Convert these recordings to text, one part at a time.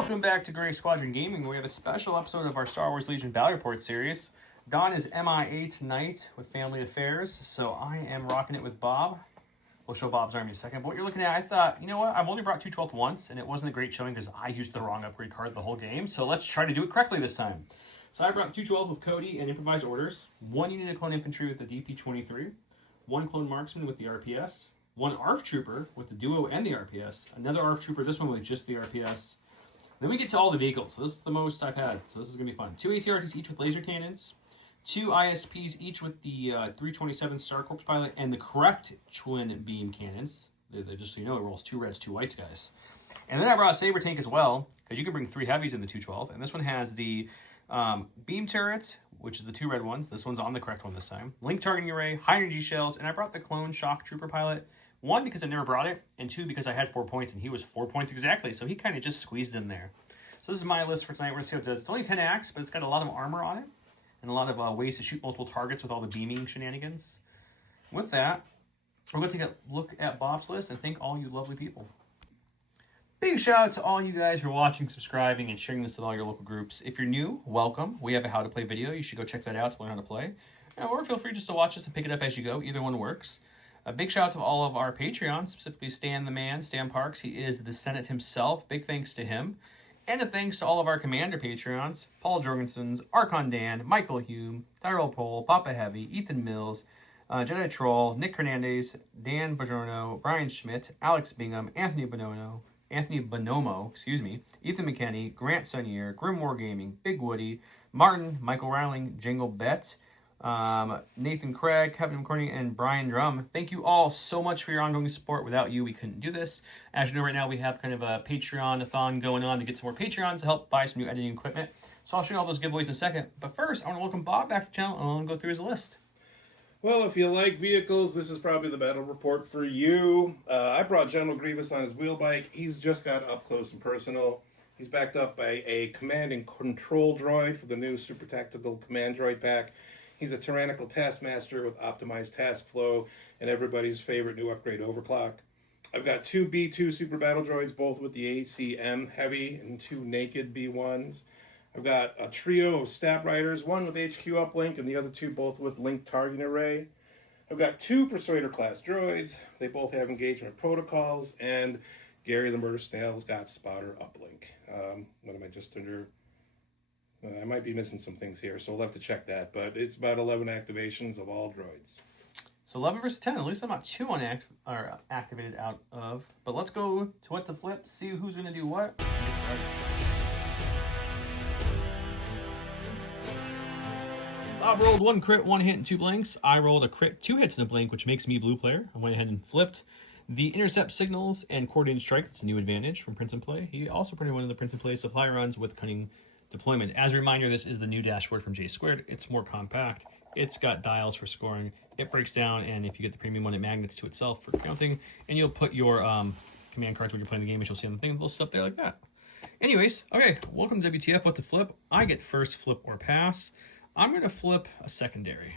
Welcome back to Gray Squadron Gaming. We have a special episode of our Star Wars Legion Battle Report series. Don is MIA tonight with family affairs, so I am rocking it with Bob. We'll show Bob's army in a second. But what you're looking at, I thought, you know what? I've only brought 212 once, and it wasn't a great showing because I used the wrong upgrade card the whole game. So let's try to do it correctly this time. So I brought 212 with Cody and improvised orders, 1 unit of clone infantry with the DP-23, 1 clone marksman with the RPS, 1 ARF trooper with the duo and the RPS, another ARF trooper, this one with just the RPS. Then we get to all the vehicles. So this is the most I've had, so this is going to be fun. 2 ATRTs each with laser cannons, 2 ISPs each with the 327 Star Corps pilot and the correct twin beam cannons. They're just so you know, it rolls 2 reds, 2 whites, guys. And then I brought a saber tank as well, because you can bring 3 heavies in the 212. And this one has the beam turrets, which is the 2 red ones. This one's on the correct one this time. Link targeting array, high energy shells, and I brought the clone shock trooper pilot. 1, because I never brought it, and 2, because I had 4 points, and he was 4 points exactly, so he kind of just squeezed in there. So this is my list for tonight. We're going to see what it does. It's only 10 acts, but it's got a lot of armor on it, and a lot of ways to shoot multiple targets with all the beaming shenanigans. With that, we're going to take a look at Bob's list, and thank all you lovely people. Big shout out to all you guys who are watching, subscribing, and sharing this with all your local groups. If you're new, welcome. We have a how to play video. You should go check that out to learn how to play. Or feel free just to watch us and pick it up as you go. Either one works. A big shout out to all of our Patreons, specifically Stan the Man, Stan Parks. He is the Senate himself. Big thanks to him. And a thanks to all of our Commander Patreons, Paul Jorgensen's, Archon Dan, Michael Hume, Tyrell Pohl, Papa Heavy, Ethan Mills, Jedi Troll, Nick Hernandez, Dan Bajerno, Brian Schmidt, Alex Bingham, Anthony Bonomo, Ethan McKenney, Grant Sunnier, Grimoire Gaming, Big Woody, Martin, Michael Rowling, Jingle Bet, Nathan Craig, Kevin McCorney, and Brian Drum. Thank you all so much for your ongoing support. Without you, we couldn't do this. As you know, right now we have kind of a Patreon-a-thon going on to get some more Patreons to help buy some new editing equipment. So I'll show you all those giveaways in a second. But first, I want to welcome Bob back to the channel, and I want to go through his list. Well, if you like vehicles, this is probably the battle report for you. I brought General Grievous on his wheel bike. He's just got up close and personal. He's backed up by a command and control droid for the new Super Tactical Command Droid pack. He's a tyrannical taskmaster with optimized task flow and everybody's favorite new upgrade, Overclock. I've got 2 B2 Super Battle Droids, both with the ACM Heavy, and 2 naked B1s. I've got a trio of Stat Riders, 1 with HQ uplink and the other 2 both with Link Targeting Array. I've got 2 Persuader class droids. They both have engagement protocols, and Gary the Murder Snail's got Spotter uplink. What am I just under? I might be missing some things here, so we'll have to check that. But it's about 11 activations of all droids. So 11 versus 10. At least I'm not too activated out of. But let's go to what to flip, see who's going to do what, and get started. Bob rolled 1 crit, 1 hit, and 2 blanks. I rolled a crit, 2 hits, and a blank, which makes me blue player. I went ahead and flipped the intercept signals and coordinated strike. That's a new advantage from Prince and Play. He also printed one of the Prince and Play supply runs with cunning deployment. As a reminder, this is the new dashboard from J2. It's more compact. It's got dials for scoring. It breaks down, and if you get the premium one, it magnets to itself for counting. And you'll put your command cards when you're playing the game, which you'll see on the thing, little stuff there like that. Anyways, okay, welcome to WTF, what to flip. I get first flip or pass. I'm going to flip a secondary.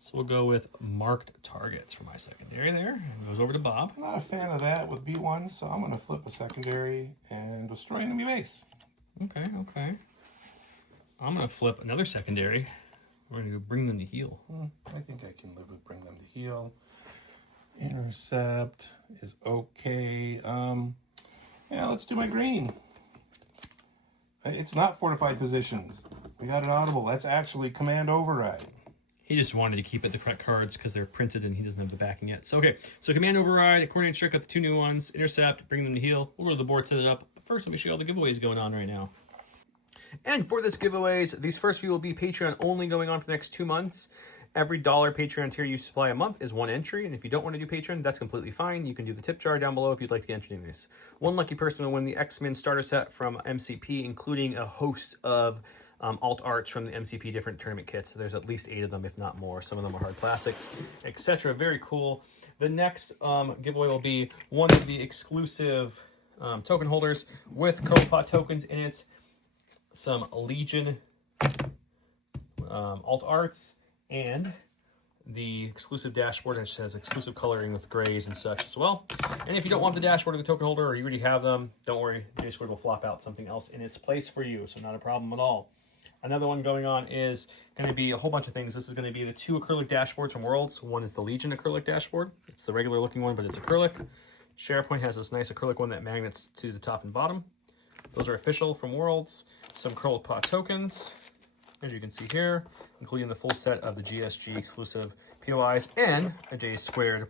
So we'll go with marked targets for my secondary there. It goes over to Bob. I'm not a fan of that with B1, so I'm going to flip a secondary and destroy enemy base. Okay. I'm going to flip another secondary. We're going to bring them to heal. I think I can live with bring them to heal. Intercept is okay. Yeah, let's do my green. It's not fortified positions. We got it audible. That's actually command override. He just wanted to keep it the correct cards because they're printed and he doesn't have the backing yet. So, okay. So, command override, coordinate trick, got the 2 new ones. Intercept, bring them to heal. We'll go to the board, set it up. But first, let me show you all the giveaways going on right now. And for this giveaways, these first few will be Patreon only going on for the next 2 months. Every $1 Patreon tier you supply a month is 1 entry. And if you don't want to do Patreon, that's completely fine. You can do the tip jar down below if you'd like to get entered in this. 1 lucky person will win the X-Men starter set from MCP, including a host of alt arts from the MCP different tournament kits. So there's at least 8 of them, if not more. Some of them are hard plastics, etc. Very cool. The next giveaway will be one of the exclusive token holders with Copot tokens in it. Some Legion alt arts and the exclusive dashboard, which has exclusive coloring with grays and such as well. And if you don't want the dashboard or the token holder, or you already have them, don't worry, J-Squared will flop out something else in its place for you, so not a problem at all. Another one going on is going to be a whole bunch of things. This is going to be the 2 acrylic dashboards from Worlds. One is the Legion acrylic dashboard. It's the regular looking one, but it's acrylic. SharePoint has this nice acrylic one that magnets to the top and bottom. Those are official from Worlds. Some curled pot tokens, as you can see here, including the full set of the GSG exclusive POIs and a J-Squared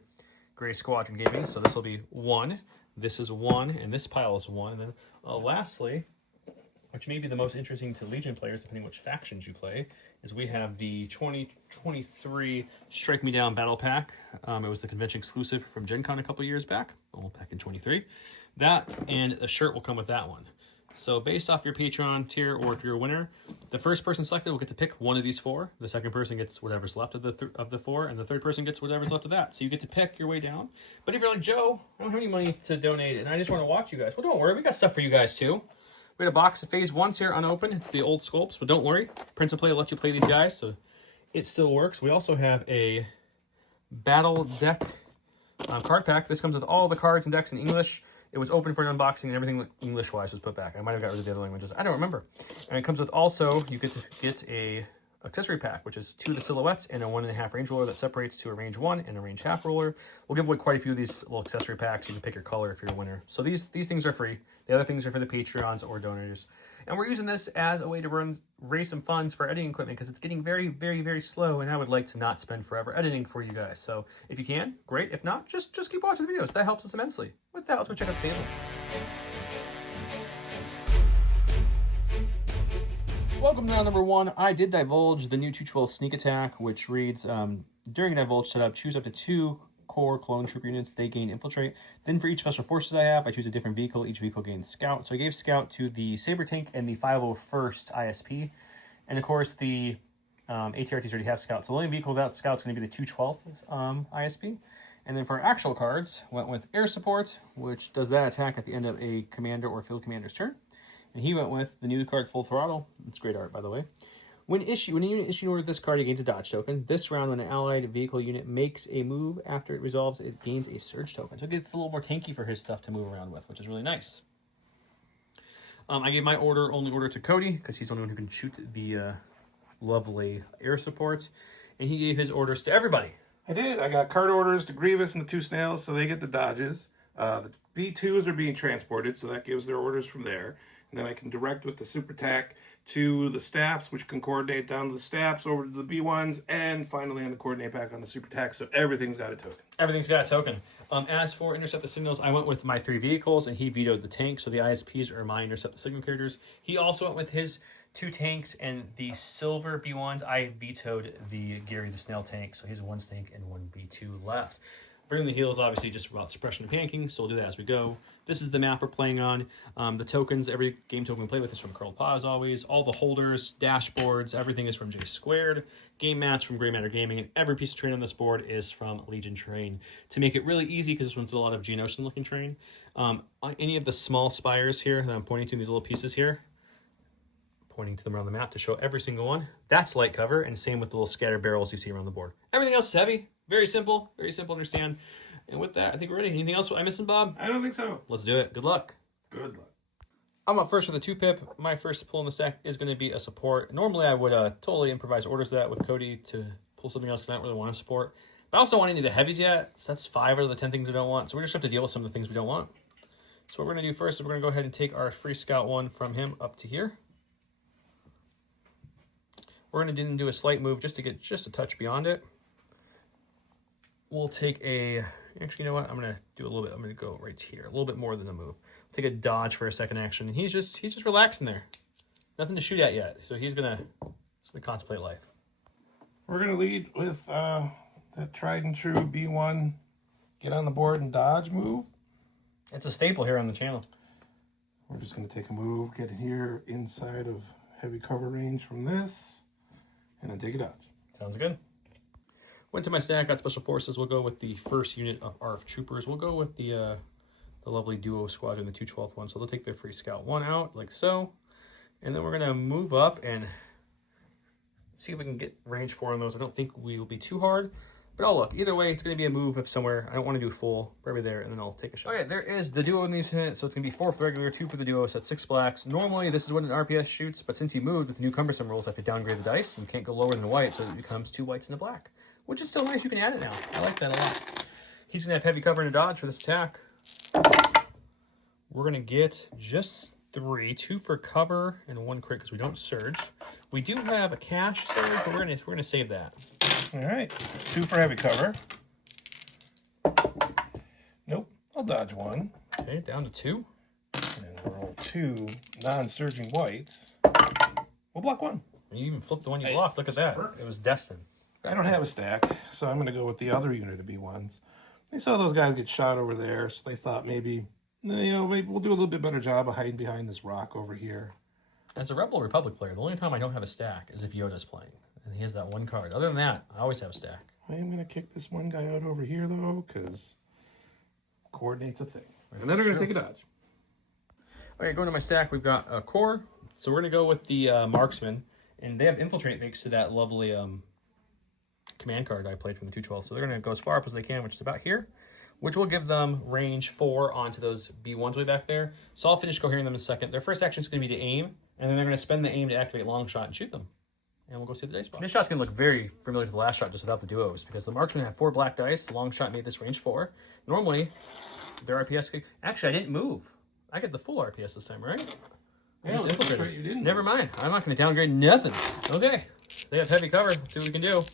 Gray Squadron Gaming. So this will be 1. This is 1, and this pile is 1. And then lastly, which may be the most interesting to Legion players, depending which factions you play, is we have the 2023 Strike Me Down Battle Pack. It was the convention exclusive from Gen Con a couple years back, back in 23. That and a shirt will come with that one. So based off your Patreon tier, or if you're a winner, the first person selected will get to pick one of these 4. The second person gets whatever's left of the 4, and the third person gets whatever's left of that. So you get to pick your way down. But if you're like, Joe, I don't have any money to donate, and I just want to watch you guys, well, don't worry, we got stuff for you guys too. We had a box of Phase 1s here unopened. It's the old sculpts, but don't worry, Prince of Play will let you play these guys, so it still works. We also have a battle deck card pack. This comes with all the cards and decks in English. It was open for an unboxing, and everything English-wise was put back. I might have got rid of the other languages. I don't remember. And it comes with also, you get to get a accessory pack, which is 2 of the silhouettes and a 1.5 range roller that separates to a range 1 and a range half roller. We'll give away quite a few of these little accessory packs. You can pick your color if you're a winner. So these things are free. The other things are for the Patreons or donors. And we're using this as a way to raise some funds for editing equipment, because it's getting very, very, very slow, and I would like to not spend forever editing for you guys. So if you can, great. If not, just keep watching the videos. That helps us immensely. With that, let's go check out the table. Welcome to round number 1. I did divulge the new 212 sneak attack, which reads, during divulge setup, choose up to 2 core clone troop units. They gain infiltrate. Then for each special forces I have, I choose a different vehicle. Each vehicle gains scout. So I gave scout to the Saber Tank and the 501st ISP. And of course, the ATRTs already have scout. So the only vehicle without scout is going to be the 212th ISP. And then for actual cards, went with air support, which does that attack at the end of a commander or field commander's turn. And he went with the new card Full Throttle. It's great art, by the way. When a unit issued order this card, it gains a dodge token. This round, when an allied vehicle unit makes a move after it resolves, it gains a surge token. So it gets a little more tanky for his stuff to move around with, which is really nice. I gave my only order to Cody, because he's the only one who can shoot the lovely air support. And he gave his orders to everybody. I did. I got card orders to Grievous and the 2 snails, so they get the dodges. The B2s are being transported, so that gives their orders from there. And then I can direct with the Super Tac to the Staps, which can coordinate down to the Staps, over to the B1s, and finally on the coordinate back on the Super Tac, so everything's got a token. Everything's got a token. As for intercept the signals, I went with my 3 vehicles, and he vetoed the tank, so the ISPs are my intercept the signal characters. He also went with his 2 tanks and the silver B1s. I vetoed the Gary the Snail tank, so he's a 1 tank and 1 B2 left. Bringing the heal is obviously just about suppression and panicking, so we'll do that as we go. This is the map we're playing on. The tokens, every game token we play with is from Curled Paw, as always. All the holders, dashboards, everything is from J-Squared. Game mats from Gray Matter Gaming, and every piece of terrain on this board is from Legion Terrain. To make it really easy, because this one's a lot of Geonosian looking terrain, on any of the small spires here that I'm pointing to, these little pieces here, pointing to them around the map to show every single one, that's light cover, and same with the little scatter barrels you see around the board. Everything else is heavy. Very simple to understand. And with that, I think we're ready. Anything else I'm missing, Bob? I don't think so. Let's do it. Good luck. Good luck. I'm up first with a 2-pip. My first pull in the stack is going to be a support. Normally, I would totally improvise orders to that with Cody to pull something else because I don't really want to support. But I also don't want any of the heavies yet. So that's 5 out of the 10 things I don't want. So we just have to deal with some of the things we don't want. So what we're going to do first is we're going to go ahead and take our free scout 1 from him up to here. We're going to do a slight move just to get just a touch beyond it. We'll take a, actually, you know what? I'm going to do a little bit. I'm going to go right here, a little bit more than a move. Take a dodge for a second action, and he's just relaxing there. Nothing to shoot at yet, so he's going to contemplate life. We're going to lead with the tried and true B1, get on the board and dodge move. It's a staple here on the channel. We're just going to take a move, get here inside of heavy cover range from this, and then take a dodge. Sounds good. Went to my stack, got special forces. We'll go with the first unit of ARF troopers. We'll go with the lovely duo squadron, the 212th one. So they'll take their free scout 1 out, like so. And then we're going to move up and see if we can get range 4 on those. I don't think we will be too hard, but I'll look. Either way, it's going to be a move of somewhere. I don't want to do full, probably there, and then I'll take a shot. Okay, there is the duo in these hits, so it's going to be 4 for the regular, 2 for the duo, so that's 6 blacks. Normally, this is what an RPS shoots, but since he moved with the new cumbersome rules, I have to downgrade the dice. You can't go lower than white, so it becomes 2 whites and a black, which is still nice. You can add it now. I like that a lot. He's going to have heavy cover and a dodge for this attack. We're going to get just 3, 2 for cover and 1 crit because we don't surge. We do have a cash surge, but we're gonna save that. All right, 2 for heavy cover. Nope, I'll dodge 1. Okay, down to 2. And roll 2 non-surging whites. We'll block 1. You even flipped the one you blocked. Look at that. It was destined. I don't have a stack, so I'm going to go with the other unit of B1s. They saw those guys get shot over there, so they thought maybe maybe we'll do a little bit better job of hiding behind this rock over here. As a Rebel Republic player, the only time I don't have a stack is if Yoda's playing, and he has that 1 card. Other than that, I always have a stack. I am going to kick this one guy out over here, though, because coordinates a thing. And then they're going to take a dodge. Okay, going to my stack, we've got a core. So we're going to go with the marksman, and they have infiltrate thanks to that lovely command card I played from the 212. So they're going to go as far up as they can, which is about here, which will give them range 4 onto those B1s way back there. So I'll finish cohering them in a second. Their first action is going to be to aim, and then they're going to spend the aim to activate long shot and shoot them. And we'll go see the dice box. This shot's going to look very familiar to the last shot just without the duos, because the marksman had 4 black dice. The long shot made this range 4. Normally, their RPS... Actually, I didn't move. I get the full RPS this time, right? Yeah, that's right, you didn't. Never mind. I'm not going to downgrade nothing. Okay. They have heavy cover. Let's see what we can do.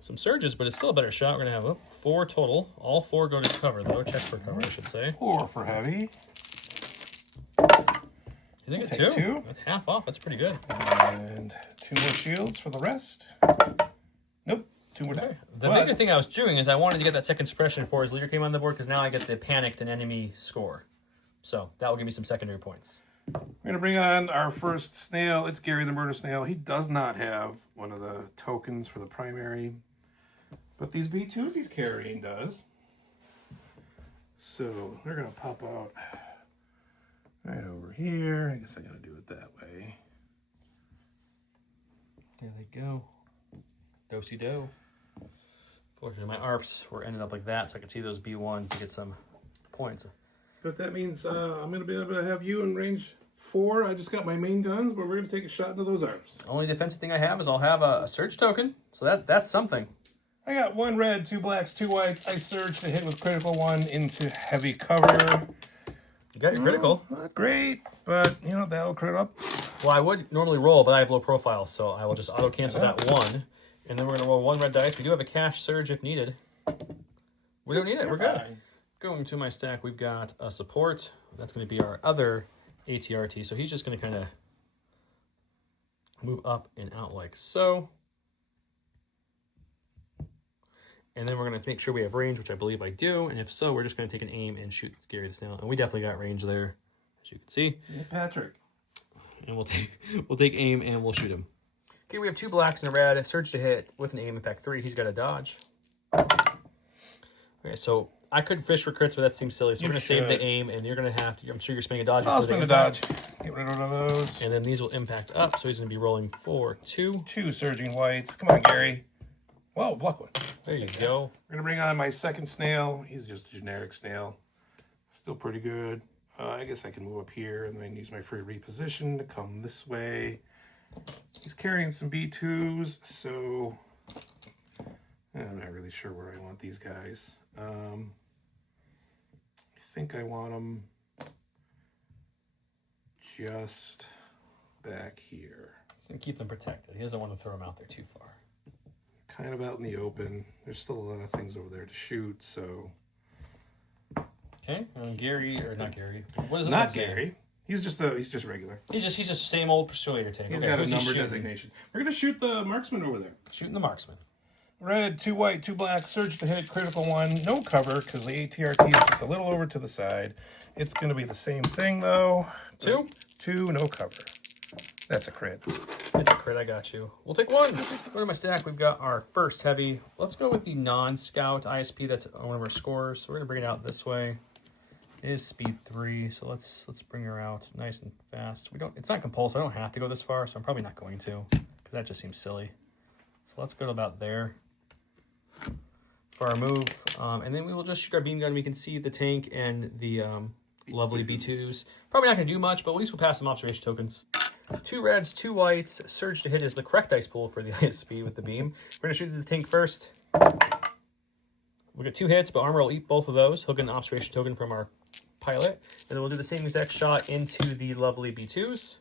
Some surges, but it's still a better shot. We're going to have 4 total. All 4 go to cover, though. Check for cover, I should say. 4 for heavy. You think it's 2? That's half off. That's pretty good. And 2 more shields for the rest. Nope. 2 more down. The bigger thing I was doing is I wanted to get that second suppression before his leader came on the board, because now I get the panicked and enemy score. So that will give me some secondary points. We're going to bring on our first snail. It's Gary the Murder Snail. He does not have one of the tokens for the primary, but these B2s he's carrying does. So they're going to pop out right over here. I guess I got to do it that way. There they go. Do-si-do. Fortunately, my ARFs were ended up like that, so I could see those B1s to get some points. But that means I'm going to be able to have you in range 4. I just got my main guns, but we're going to take a shot into those ARFs. Only defensive thing I have is I'll have a surge token, so that's something. I got 1 red, 2 blacks, 2 whites. I surge to hit with critical 1 into heavy cover. You got your critical. Not great, but that'll crit up. Well, I would normally roll, but I have low profile, so I will just auto cancel that 1. And then we're going to roll 1 red dice. We do have a cash surge if needed. We don't need it. We're good. Going to my stack, we've got a support. That's going to be our other ATRT. So he's just going to kind of move up and out like so. And then we're going to make sure we have range, which I believe I do. And if so, we're just going to take an aim and shoot Gary the Snail. And we definitely got range there, as you can see. Yeah, Patrick. And we'll take aim and we'll shoot him. Okay, we have 2 blacks and a red. Surge to hit with an aim. Impact 3. He's got a dodge. Okay, so I could fish for crits, but that seems silly. So we're going to save the aim, and you're going to have to... I'm sure you're spending a dodge. I'll spend a dodge. Get rid of one of those. And then these will impact up, so he's going to be rolling 4, 2. 2 surging whites. Come on, Gary. Whoa, block 1. There you go. We're going to bring on my second snail. He's just a generic snail. Still pretty good. I guess I can move up here and then use my free reposition to come this way. He's carrying some B2s, so I'm not really sure where I want these guys. I think I want them just back here. He's going to keep them protected. He doesn't want to throw them out there too far. Kind of out in the open. There's still a lot of things over there to shoot, so... Okay, and Gary, or not Gary. What is this? Not Gary. He's just regular. He's just same old Persuader tank. He's got a number designation. We're gonna shoot the marksman over there. Shooting the marksman. Red, 2 white, 2 black, surge to hit, critical 1, no cover because the ATRT is just a little over to the side. It's gonna be the same thing though. 2? 2, no cover. That's a crit. It's a crit, I got you. We'll take 1. Go to my stack, we've got our first heavy. Let's go with the non-scout ISP, that's one of our scores. So we're gonna bring it out this way. is speed 3, so let's bring her out nice and fast. It's not compulsory. I don't have to go this far, so I'm probably not going to, because that just seems silly. So let's go to about there for our move, and then we will just shoot our beam gun. We can see the tank and the lovely B2s. Probably not going to do much, but at least we'll pass some observation tokens. 2 reds, 2 whites. Surge to hit is the correct dice pool for the ISP with the beam. We're going to shoot the tank first. We'll get 2 hits, but armor will eat both of those. He'll get an observation token from our pilot. And then we'll do the same exact shot into the lovely B2s.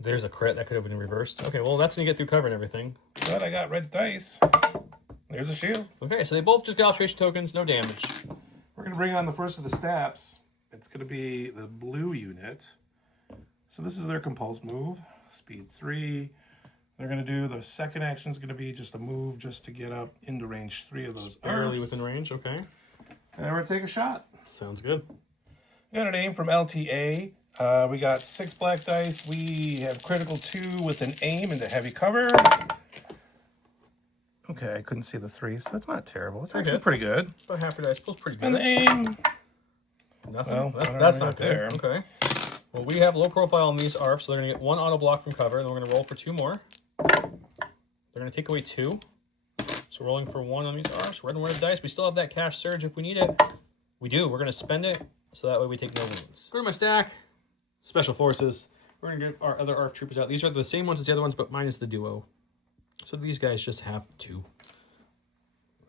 There's a crit. That could have been reversed. Okay, well, that's going to get through cover and everything. But I got red dice. There's a shield. Okay, so they both just got observation tokens, no damage. We're going to bring on the first of the steps. It's going to be the blue unit. So this is their compulse move, speed 3. They're going to do the second action is going to be just a move just to get up into range 3 of those. Barely within range, okay. And we're going to take a shot. Sounds good. We got an aim from LTA. We got 6 black dice. We have critical 2 with an aim into heavy cover. Okay, I couldn't see the 3, so it's not terrible. It's actually pretty good. About half your dice pool's pretty good. And the aim. Nothing. Well, that's not good. there. Okay. Well, we have low profile on these ARFs, so they're going to get 1 auto block from cover, and then we're going to roll for 2 more. They're going to take away 2. So rolling for 1 on these ARFs. Red and red dice. We still have that cash surge if we need it. We do. We're going to spend it, so that way we take no wounds. Go to my stack. Special Forces. We're going to get our other ARF troopers out. These are the same ones as the other ones, but minus the duo. So these guys just have 2.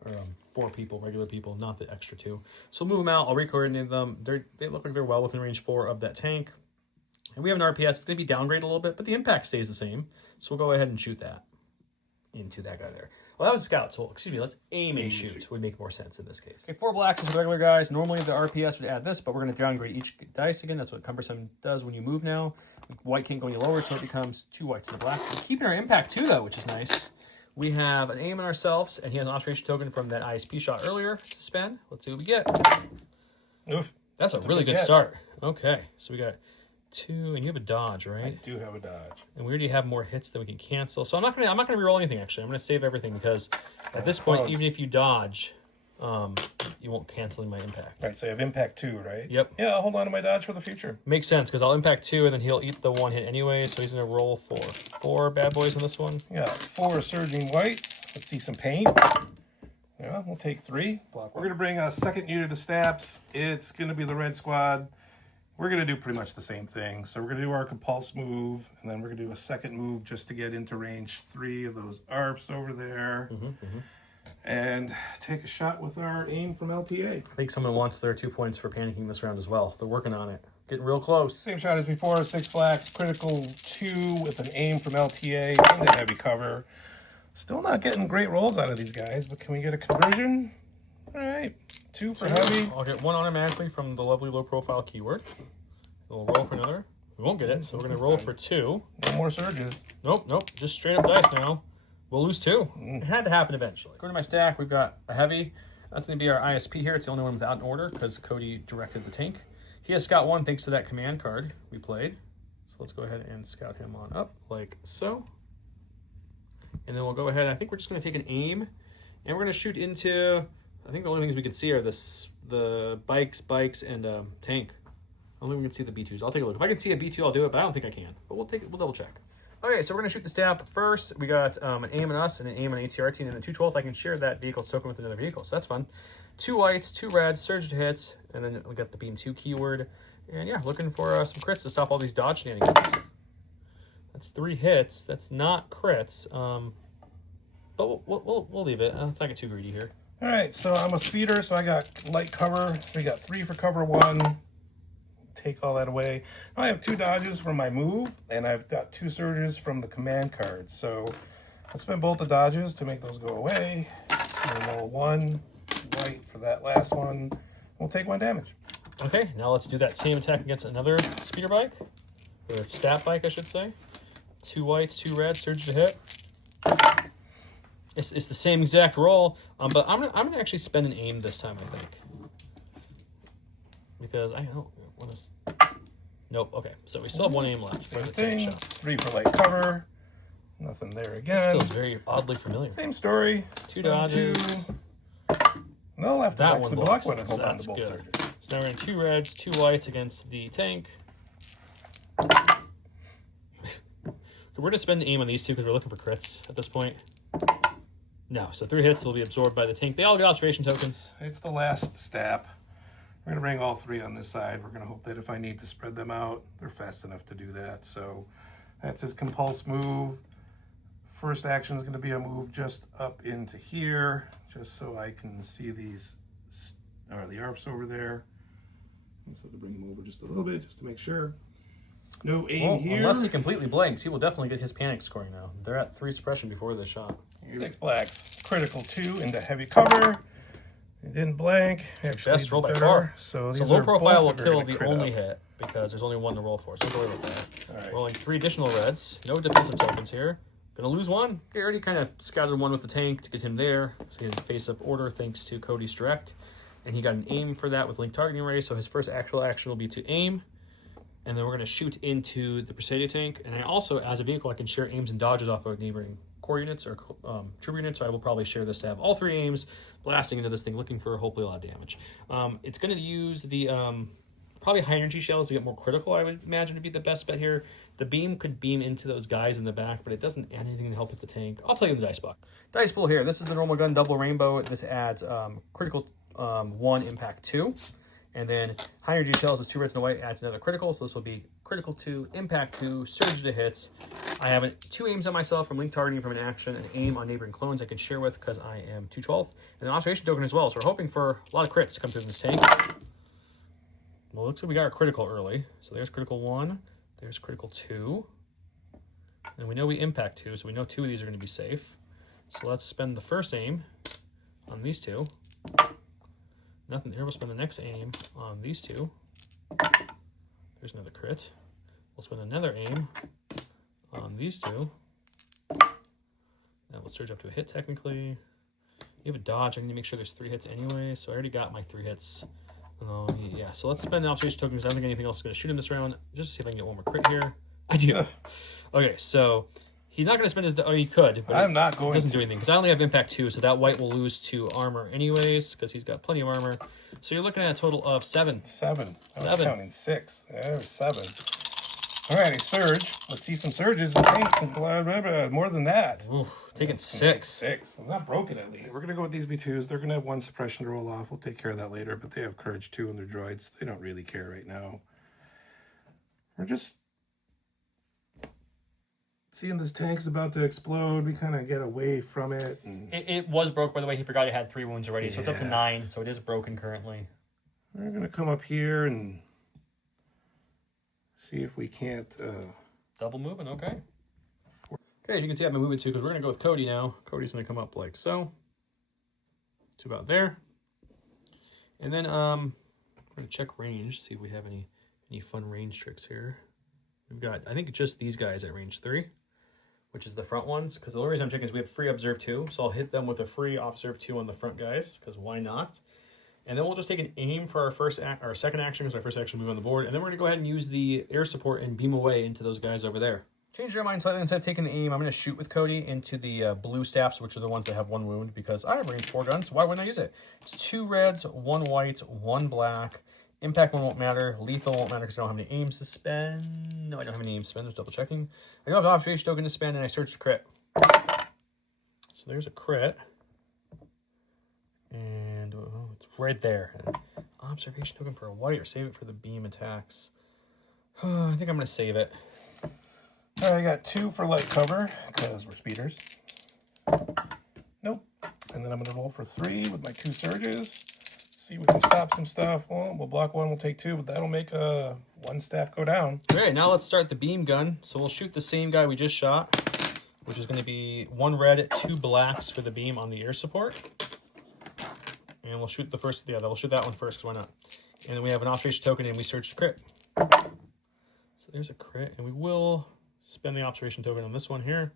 Or 4 people, regular people, not the extra 2. So we'll move them out. I'll re-coordinate them. They look like they're well within range 4 of that tank. And we have an RPS. It's going to be downgraded a little bit, but the impact stays the same. So we'll go ahead and shoot that into that guy there. Well, that was a scout, so excuse me, let's aim and shoot. Would make more sense in this case. Okay, 4 blacks is the regular guys. Normally the RPS would add this, but we're going to downgrade each dice again. That's what cumbersome does when you move now. White can't go any lower, so it becomes 2 whites and a black. We're keeping our impact too, though, which is nice. We have an aim on ourselves, and he has an observation token from that ISP shot earlier to spend. Let's see what we get. Oof. That's a really good start. Okay, so we got 2, and you have a dodge, right? I do have a dodge. And we already have more hits than we can cancel. So I'm not gonna reroll anything actually. I'm gonna save everything because at this point, even if you dodge, you won't cancel my impact. Right, so you have impact 2, right? Yep. Yeah, I'll hold on to my dodge for the future. Makes sense because I'll impact 2 and then he'll eat the 1 hit anyway. So he's gonna roll for 4 bad boys on this one. Yeah, 4 surging whites. Let's see some paint. Yeah, we'll take 3. We're gonna bring a second unit of stabs. It's gonna be the red squad. We're going to do pretty much the same thing. So we're going to do our compulse move, and then we're going to do a second move just to get into range 3 of those ARFs over there. And take a shot with our aim from LTA. I think someone wants their 2 points for panicking this round as well. They're working on it. Getting real close. Same shot as before, 6 blacks, critical 2 with an aim from LTA into heavy cover. Still not getting great rolls out of these guys, but can we get a conversion? All right, 2 for heavy. I'll get 1 automatically from the lovely low profile keyword. We'll roll for another. We won't get it, so we're going to roll for 2. No more surges. Nope, just straight up dice now. We'll lose 2. It had to happen eventually. Go to my stack. We've got a heavy. That's going to be our ISP here. It's the only one without an order because Cody directed the tank. He has Scout 1 thanks to that command card we played. So let's go ahead and scout him on up like so. And then we'll go ahead. I think we're just going to take an aim. And we're going to shoot into... I think the only things we can see are the bikes, and tank. I don't think we can see the B2s. I'll take a look. If I can see a B2, I'll do it, but I don't think I can. But we'll double check. Okay, so we're going to shoot the stab first. We got an aim on us and an aim on ATR team, and then 2/12. I can share that vehicle's token with another vehicle, so that's fun. 2 whites, 2 reds, surge to hits, and then we got the beam 2 keyword. And yeah, looking for some crits to stop all these dodge shenanigans. That's 3 hits. That's not crits. But we'll leave it. Let's not get too greedy here. All right, so I'm a speeder, so I got light cover. We got 3 for cover 1. Take all that away. I have 2 dodges from my move, and I've got 2 surges from the command card. So I'll spend both the dodges to make those go away. And roll 1 white for that last one. We'll take 1 damage. Okay, now let's do that same attack against another speeder bike, or stat bike, I should say. 2 whites, 2 reds, surge to hit. It's the same exact roll, but I'm gonna actually spend an aim this time, I think, because I don't want to. Nope. Okay, so we still have 1 aim left. Same thing. 3 for light cover. Nothing there again. Feels very oddly familiar. Same story. 2 dodges. 2. No left. That The one block looks. one and hold on That's to both good. surges. So now we're in 2 reds, 2 whites against the tank. We're going to spend aim on these 2 because we're looking for crits at this point. No, so 3 hits will be absorbed by the tank. They all get observation tokens. It's the last step. We're going to bring all 3 on this side. We're going to hope that if I need to spread them out, they're fast enough to do that. So that's his compulse move. First action is going to be a move just up into here, just so I can see these, or the ARFs over there. I just have to bring them over just a little bit, just to make sure. No aim here. Unless he completely blanks, he will definitely get his panic scoring now. They're at 3 suppression before the shot. 6 blacks. Critical 2 into heavy cover. It didn't blank. Actually, best roll by far. So low profile will kill the only hit because there's only 1 to roll for. So don't worry about that. All right. Rolling 3 additional reds. No defensive tokens here. Gonna lose 1. He already kind of scattered 1 with the tank to get him there. So he has face-up order thanks to Cody's direct. And he got an aim for that with link targeting array. So his first actual action will be to aim. And then we're going to shoot into the Presidio tank. And I also, as a vehicle, I can share aims and dodges off of neighboring core units or trooper units. So I will probably share this to have all 3 aims blasting into this thing, looking for hopefully a lot of damage. It's going to use the probably high energy shells to get more critical, I would imagine, to be the best bet here. The beam could beam into those guys in the back, but it doesn't add anything to help with the tank. I'll tell you in the dice block. Dice pool here. This is the normal gun double rainbow. This adds critical 1, impact 2. And then high energy shells is 2 reds and a white, adds another critical. So this will be critical 2, impact 2, surge to hits. I have 2 aims on myself from link targeting from an action, an aim on neighboring clones I can share with because I am 212. And an observation token as well. So we're hoping for a lot of crits to come through this tank. Well, it looks like we got our critical early. So there's critical 1, there's critical 2. And we know we impact 2, so we know 2 of these are going to be safe. So let's spend the first aim on these 2. Nothing there. We'll spend the next aim on these 2. There's another crit. We'll spend another aim on these 2. That will surge up to a hit technically. You have a dodge. I need to make sure there's 3 hits anyway. So I already got my 3 hits. Yeah, so let's spend the observation token because I don't think anything else is going to shoot him this round. Just to see if I can get 1 more crit here. I do. Okay, so he's not going to spend his... Oh, he could, but I'm not going it doesn't to. do anything because I only have impact 2, so that white will lose 2 armor anyways because he's got plenty of armor. So you're looking at a total of 7. 7. I was 7. counting 6. There's 7. All right, surge. Let's see some surges. More than that. Ooh, taking 6. 6. I'm not broken at least. We're going to go with these B2s. They're going to have 1 suppression to roll off. We'll take care of that later, but they have courage 2 in their droids. They don't really care right now. We're just seeing this tank's about to explode. We kind of get away from it. And It was broke, by the way. He forgot he had 3 wounds already, so it's up to Yeah. 9, so it is broken currently. we're going to come up here and see if we can't... Double moving, okay. Okay, as you can see, I've been moving too, because we're going to go with Cody now. Cody's going to come up like so. To about there. And then we're going to check range, see if we have any fun range tricks here. We've got, I think, just these guys at range 3, which is the front ones, because the only reason I'm checking is we have free observe 2, so I'll hit them with a free observe 2 on the front guys, because why not? And then we'll just take an aim for our second action, because our first action will move on the board, and then we're going to go ahead and use the air support and beam away into those guys over there. Change your mind slightly. Instead of taking the aim, I'm going to shoot with Cody into the blue staffs, which are the ones that have 1 wound, because I have range 4 guns, so why wouldn't I use it? It's 2 reds, 1 white, 1 black. Impact 1 won't matter. Lethal won't matter because I don't have any aims to spend. No, I don't have any aims to spend. Just double checking. I don't have an observation token to spend, and I searched a crit. So there's a crit. And it's right there. An observation token for a white, or save it for the beam attacks. I think I'm going to save it. All right, I got 2 for light cover because we're speeders. Nope. And then I'm going to roll for 3 with my 2 surges. See if we can stop some stuff. Well, we'll block 1, we'll take 2, but that'll make 1 staff go down. Okay, now let's start the beam gun. So we'll shoot the same guy we just shot, which is going to be 1 red, 2 blacks for the beam on the air support. And we'll shoot the first, yeah, we'll shoot that one first, because why not? And then we have an observation token, and we search the crit. So there's a crit, and we will spend the observation token on this one here.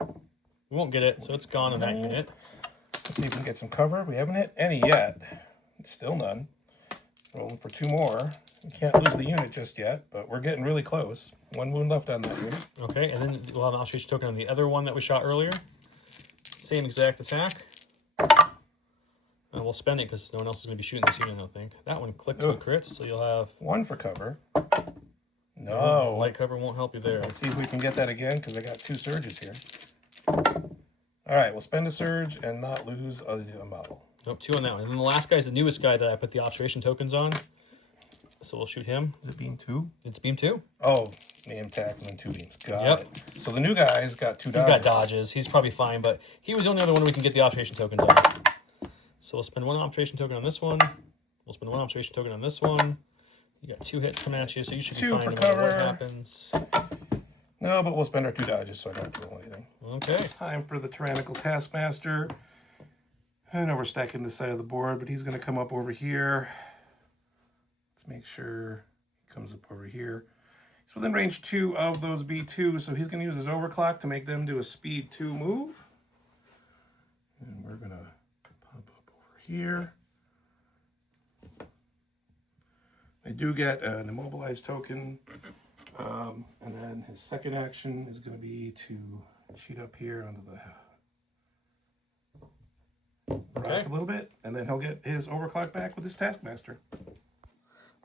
We won't get it, so it's gone in that unit. Let's see if we can get some cover. We haven't hit any yet. Still none. Rolling for 2 more. We can't lose the unit just yet, but we're getting really close. 1 wound left on that unit. Okay, and then we'll have an observation token on the other one that we shot earlier. Same exact attack. And we'll spend it because no one else is going to be shooting this unit, I don't think. That one clicked to a crit, so you'll have... 1 for cover. No. Light cover won't help you there. Let's see if we can get that again, because I got 2 surges here. All right, we'll spend a surge and not lose a model. Nope, 2 on that one. And then the last guy is the newest guy that I put the observation tokens on. So we'll shoot him. Is it beam 2? It's beam 2. Oh, name tag and then 2 beams. Got it. So the new guy's got 2 dodges. He's got dodges. He's probably fine, but he was the only other one we can get the observation tokens on. So we'll spend 1 observation token on this one. We'll spend 1 observation token on this one. You got 2 hits coming at you, so you should be fine no matter what happens. No, but we'll spend our 2 dodges, so I don't have to roll anything. Okay. Time for the tyrannical taskmaster. I know we're stacking this side of the board, but he's going to come up over here. Let's make sure he comes up over here. He's within range 2 of those B2, so he's going to use his overclock to make them do a speed 2 move. And we're going to pop up over here. They do get an immobilized token. And then his second action is going to be to cheat up here onto the rock a little bit, and then he'll get his overclock back with his taskmaster.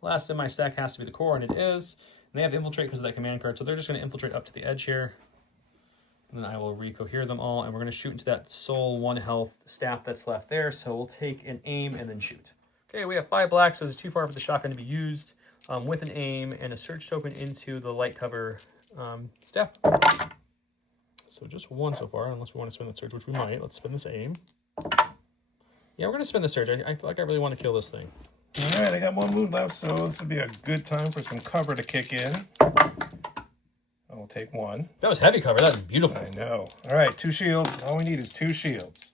Last in my stack has to be the core, and it is. And they have infiltrate because of that command card, so they're just going to infiltrate up to the edge here. And then I will recohere them all, and we're going to shoot into that soul 1 health staff that's left there. So we'll take an aim and then shoot. Okay, we have 5 blacks, so it's too far for the shotgun to be used. With an aim and a surge token into the light cover step. So just 1 so far, unless we want to spin the surge, which we might. Let's spin this aim. Yeah, we're going to spin the surge. I feel like I really want to kill this thing. All right, I got 1 wound left, so this would be a good time for some cover to kick in. I'll take 1. That was heavy cover. That was beautiful. I know. All right, 2 shields. All we need is 2 shields.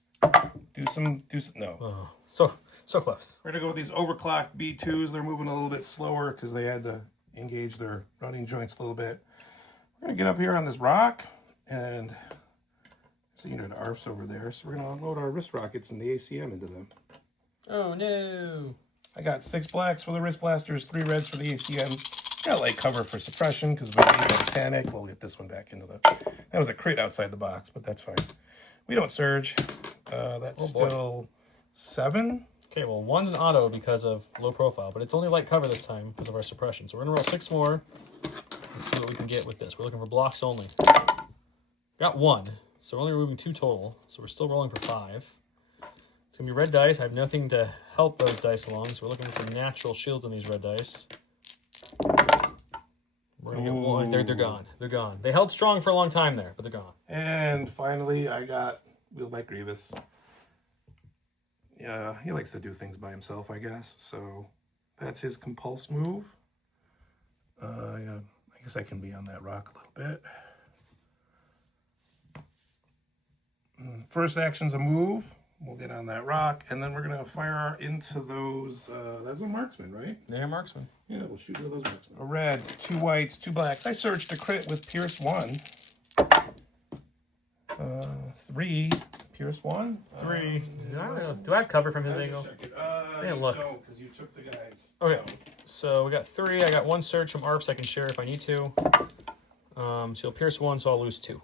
Do some, no. Oh, so close. We're going to go with these overclocked B2s. They're moving a little bit slower because they had to engage their running joints a little bit. We're going to get up here on this rock, and there's a unit of ARFs over there, so we're going to unload our wrist rockets and the ACM into them. Oh, no. I got 6 blacks for the wrist blasters, 3 reds for the ACM. Got light cover for suppression because we need a panic. We'll get this one back into the... That was a crit outside the box, but that's fine. We don't surge. That's still 7. Okay, well, 1's an auto because of low profile, but it's only light cover this time because of our suppression. So we're going to roll 6 more. Let's see what we can get with this. We're looking for blocks only. Got 1, so we're only removing 2 total. So we're still rolling for 5. It's going to be red dice. I have nothing to help those dice along, so we're looking for natural shields on these red dice. We're going to get 1. They're gone. They're gone. They held strong for a long time there, but they're gone. And finally, I got Wheel Bike Grievous. Yeah, he likes to do things by himself, I guess. So that's his compulse move. Yeah, I guess I can be on that rock a little bit. First action's a move. We'll get on that rock, and then we're going to fire into those. That's a marksman, right? They're marksman. Yeah, we'll shoot into those marksmen. A red, 2 whites, 2 blacks. I searched a crit with Pierce 1. 3. Pierce 1? 3. I don't know. Do I have cover from his angle? You look. don't, because you took the guys. Okay, so we got 3. I got 1 search from ARPS I can share if I need to. So you'll pierce 1, so I'll lose 2.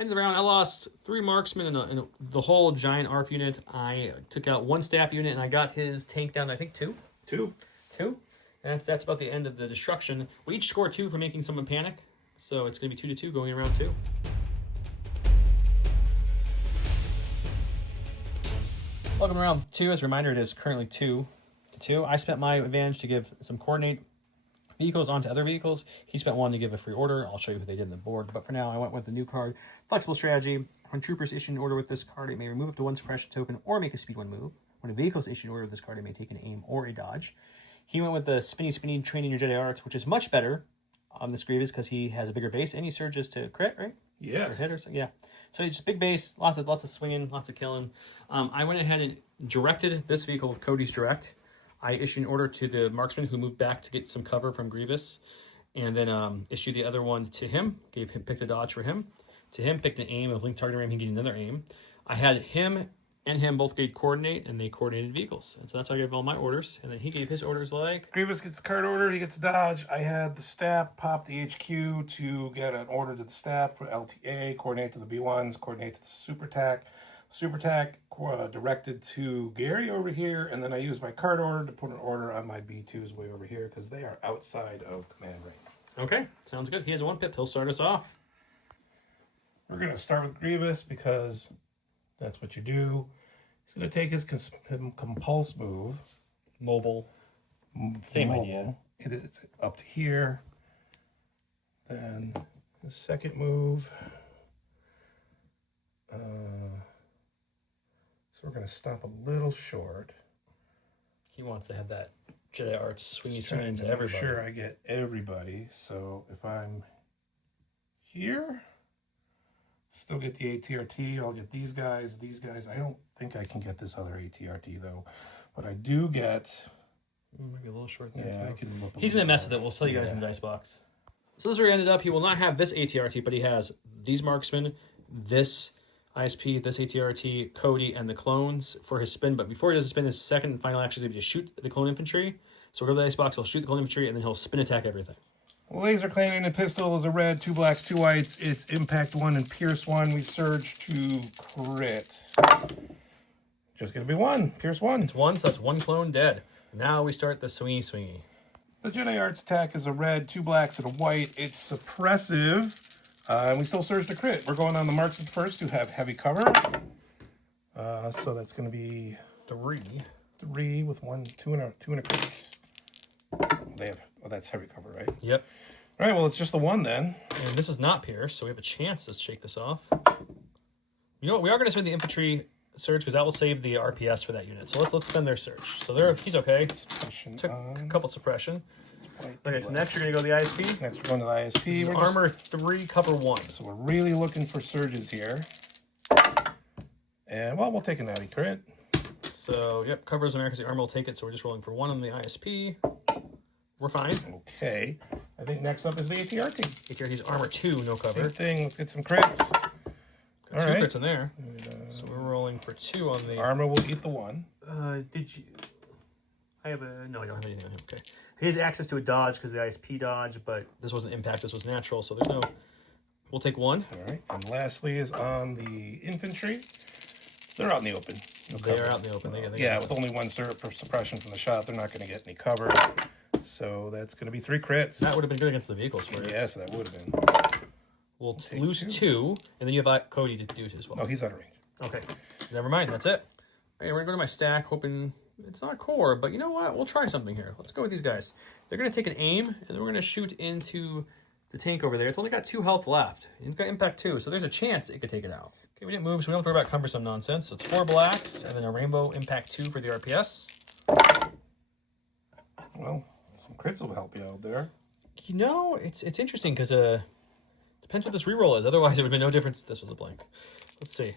End of the round, I lost 3 marksmen and the whole giant ARF unit. I took out 1 staff unit, and I got his tank down to, I think, 2? 2. And that's about the end of the destruction. We each score 2 for making someone panic, so it's going to be 2-2 going in round 2. Welcome to round 2. As a reminder, it is currently 2-2. I spent my advantage to give some coordinate vehicles onto other vehicles. He spent 1 to give a free order. I'll show you who they did in the board. But for now, I went with the new card. Flexible strategy. When troopers issue an order with this card, it may remove up to 1 suppression token or make a speed 1 move. When a vehicle is issued an order with this card, it may take an aim or a dodge. He went with the spinny training your Jedi arts, which is much better on this Grievous because he has a bigger base and he surges to crit, right? Yes. Or hit or something. Yeah. So it's big base, lots of swinging, lots of killing. I went ahead and directed this vehicle with Cody's direct. I issued an order to the marksman who moved back to get some cover from Grievous, and then issued the other one to him. Picked a dodge for him. To him, picked an aim. With linked target aim, he gave another aim. I had him and him both gave coordinate, and they coordinated vehicles. And so that's how I gave all my orders. And then he gave his orders like... Grievous gets the card order, he gets a dodge. I had the staff pop the HQ to get an order to the staff for LTA, coordinate to the B1s, coordinate to the super tac. Super attack directed to Gary over here, and then I use my card order to put an order on my B2s way over here because they are outside of command range. Okay, sounds good. He has a 1 pip. He'll start us off. We're going to start with Grievous because that's what you do. He's going to take his compulse move. Mobile. Same idea. It is up to here. Then the second move. So we're going to stop a little short. He wants to have that Jedi Arts swingy Trying swing to to make everybody. sure I get everybody. So if I'm here, still get the ATRT. I'll get these guys. I don't think I can get this other ATRT though, but I do get. Maybe a little short there. Yeah, too. I can. He's going to mess with it. We'll tell you guys in the dice box. So this is where he ended up. He will not have this ATRT, but he has these marksmen, this ISP, this ATRT, Cody, and the clones for his spin. But before he does the spin, his second and final action is going to be to shoot the clone infantry. So we'll go to the dice box, he'll shoot the clone infantry, and then he'll spin attack everything. Laser cannon and pistol is a red, 2 blacks, 2 whites. It's impact 1 and pierce 1. We surge to crit. Just going to be 1, pierce 1. It's 1, so that's 1 clone dead. Now we start the swingy. The Jedi Arts attack is a red, 2 blacks, and a white. It's suppressive. And we still surge to crit. We're going on the marksman first to have heavy cover. So that's going to be 3 with 1, 2 and a crit. They have. Oh, that's heavy cover, right? Yep. All right. Well, it's just the 1 then. And this is not pierce, so we have a chance to shake this off. You know what? We are going to spend the infantry surge because that will save the RPS for that unit. So let's spend their surge. So he's okay. Took a couple suppression. Okay, so next you're going to go to the ISP. Next we're going to the ISP. We're armor 3, cover 1. So we're really looking for surges here. And, well, we'll take a natty crit. So, yep, covers America's armor will take it, so we're just rolling for 1 on the ISP. We're fine. Okay. I think next up is the ATRT. ATRT's armor 2, no cover. Same thing. Let's get some crits. Got 2 crits in there. So we're rolling for 2 on the... Armor will eat the 1. Did you... I have a... No, I don't have anything on him. Okay. He has access to a dodge because of the ISP dodge, but this wasn't impact, this was natural, so there's no... We'll take 1. All right. And lastly is on the infantry. They're out in the open. They are out in the open. Yeah, with only 1 suppression from the shot, they're not going to get any cover. So that's going to be 3 crits. That would have been good against the vehicles for you. Yes, that would have been. We'll lose 2, and then you have Cody to do as well. No, he's out of range. Okay. Never mind. That's it. Hey, we're going to go to my stack, hoping it's not core, but you know what? We'll try something here. Let's go with these guys. They're going to take an aim, and then we're going to shoot into the tank over there. It's only got 2 health left. It's got impact 2, so there's a chance it could take it out. Okay, we didn't move, so we don't have to worry about cumbersome nonsense. So it's 4 blacks, and then a rainbow impact 2 for the RPS. Well, some crits will help you out there. You know, it's interesting because depends what this reroll is. Otherwise, it would have been no difference. This was a blank. Let's see.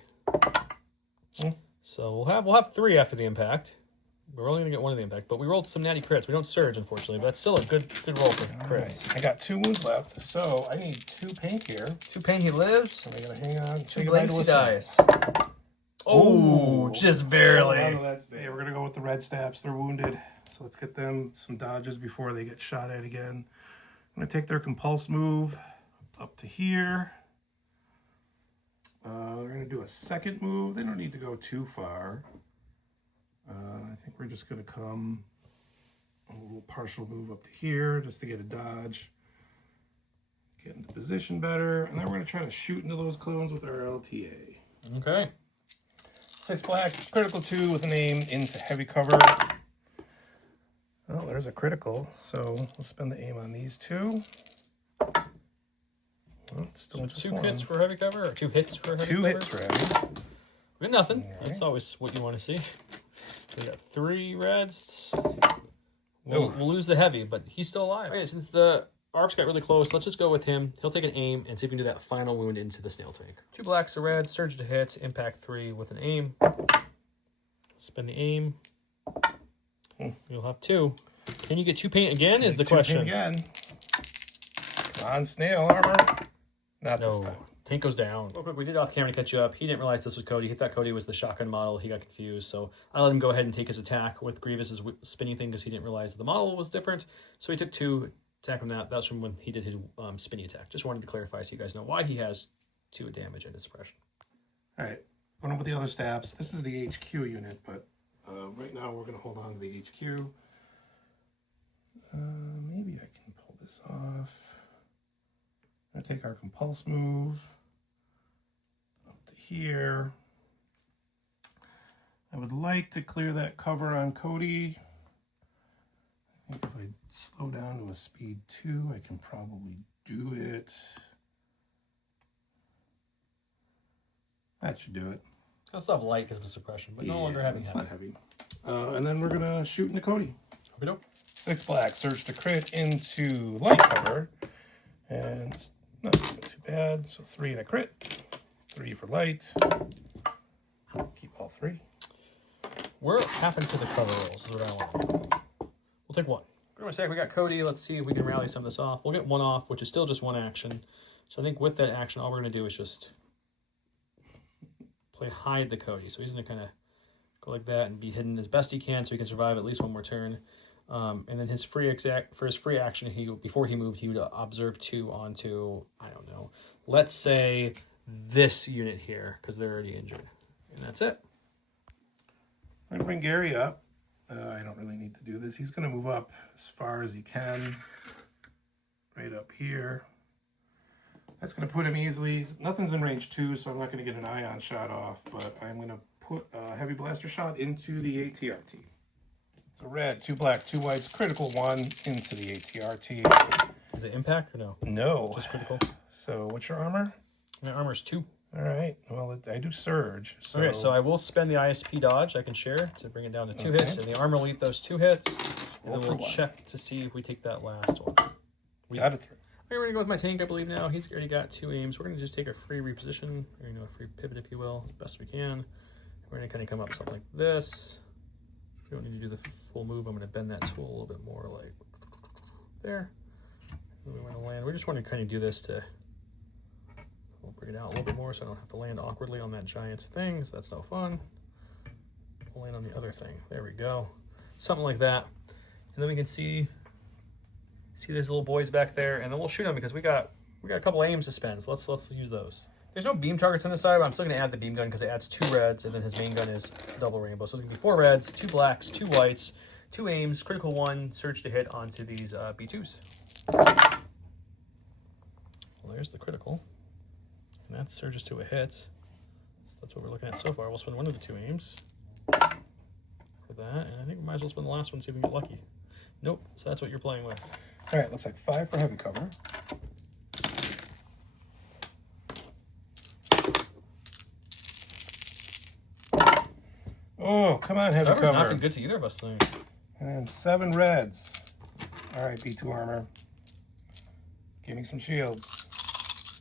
So we'll have 3 after the impact. We're only gonna get 1 of the impact, but we rolled some natty crits. We don't surge, unfortunately, but that's still a good roll for crits. Right. I got 2 wounds left, so I need 2 paint here. 2 pain, he lives. So we gotta hang on. 2 blanks, he dies. Oh, just barely. Yeah, we're gonna go with the red stabs. They're wounded, so let's get them some dodges before they get shot at again. I'm gonna take their compulse move up to here. We're gonna do a second move. They don't need to go too far. I think we're just gonna come a little partial move up to here just to get a dodge, get into position better, and then we're gonna try to shoot into those clones with our LTA. Okay. 6 black, critical 2 with an aim into heavy cover. Oh, there's a critical, so let's spend the aim on these 2. Oh, still just 2 1. hits for heavy cover, or 2 hits for heavy cover? 2 hits for heavy. We got nothing. Right. That's always what you want to see. We got 3 reds. We'll lose the heavy, but he's still alive. Okay, since the ARPs got really close, let's just go with him. He'll take an aim and see if we can do that final wound into the snail tank. 2 blacks, a red, surge to hit, impact 3 with an aim. Spend the aim. You'll have 2. Can you get 2 paint again? Is the question. 2 paint again. Come on, snail armor. Not this time. Tank goes down. Real quick, we did off camera to catch you up. He didn't realize this was Cody. He thought Cody was the shotgun model. He got confused. So I let him go ahead and take his attack with Grievous's spinning thing because he didn't realize the model was different. So he took 2 attack from that. That was from when he did his spinning attack. Just wanted to clarify so you guys know why he has 2 damage and his suppression. All right. going with the other stabs. This is the HQ unit, but right now we're going to hold on to the HQ. Maybe I can pull this off. I'm going to take our compulse move up to here. I would like to clear that cover on Cody. I think if I slow down to a speed 2, I can probably do it. That should do it. It's gonna stop light because of the suppression, but no longer heavy. It's not heavy. And then we're gonna shoot into Cody. Okey-doke. 6 black, search to crit into light cover, and not too bad. So 3 and a crit, 3 for light. Keep all 3. What happened to the cover rolls? Is what I want to know. We'll take one. Give me a sec. We got Cody. Let's see if we can rally some of this off. We'll get one off, which is still just one action. So I think with that action, all we're gonna do is just hide the Cody. So he's going to kind of go like that and be hidden as best he can so he can survive at least one more turn. And then his for his free action, before he moved, he would observe 2 onto, I don't know, let's say this unit here, because they're already injured. And that's it. I'm going to bring Gary up. I don't really need to do this. He's going to move up as far as he can. Right up here. That's going to put him easily. Nothing's in range 2, so I'm not going to get an ion shot off, but I'm going to put a heavy blaster shot into the ATRT. So red, 2 black, 2 whites, critical 1 into the ATRT. Is it impact or no? No. Just critical. So what's your armor? My armor's 2. All right. Well, I do surge. So... Okay, so I will spend the ISP dodge I can share to bring it down to 2 hits, and the armor will eat those 2 hits. And then we'll check to see if we take that last one. Got it through. We're going to go with my tank, I believe, now. He's already got 2 aims. We're going to just take a free reposition, or, a free pivot, if you will, as best we can. We're going to kind of come up something like this. We don't need to do the full move. I'm going to bend that tool a little bit more, like there. And we want to land. We just want to kind of do this to, we'll bring it out a little bit more so I don't have to land awkwardly on that giant's thing, so that's no fun. We'll land on the other thing. There we go. Something like that. And then we can see these little boys back there, and then we'll shoot them because we got a couple aims to spend. So let's use those. There's no beam targets on this side, but I'm still going to add the beam gun because it adds 2 reds, and then his main gun is double rainbow. So it's going to be 4 reds, 2 blacks, 2 whites, 2 aims, critical 1, surge to hit onto these B2s. Well, there's the critical, and that surges to a hit. So that's what we're looking at so far. We'll spend one of the 2 aims for that, and I think we might as well spend the last one, see if we can get lucky. Nope, so that's what you're playing with. All right, looks like 5 for heavy cover. Oh, come on, heavy cover. Not been good to either of us tonight. And 7 reds. All right, B2 armor. Give me some shields.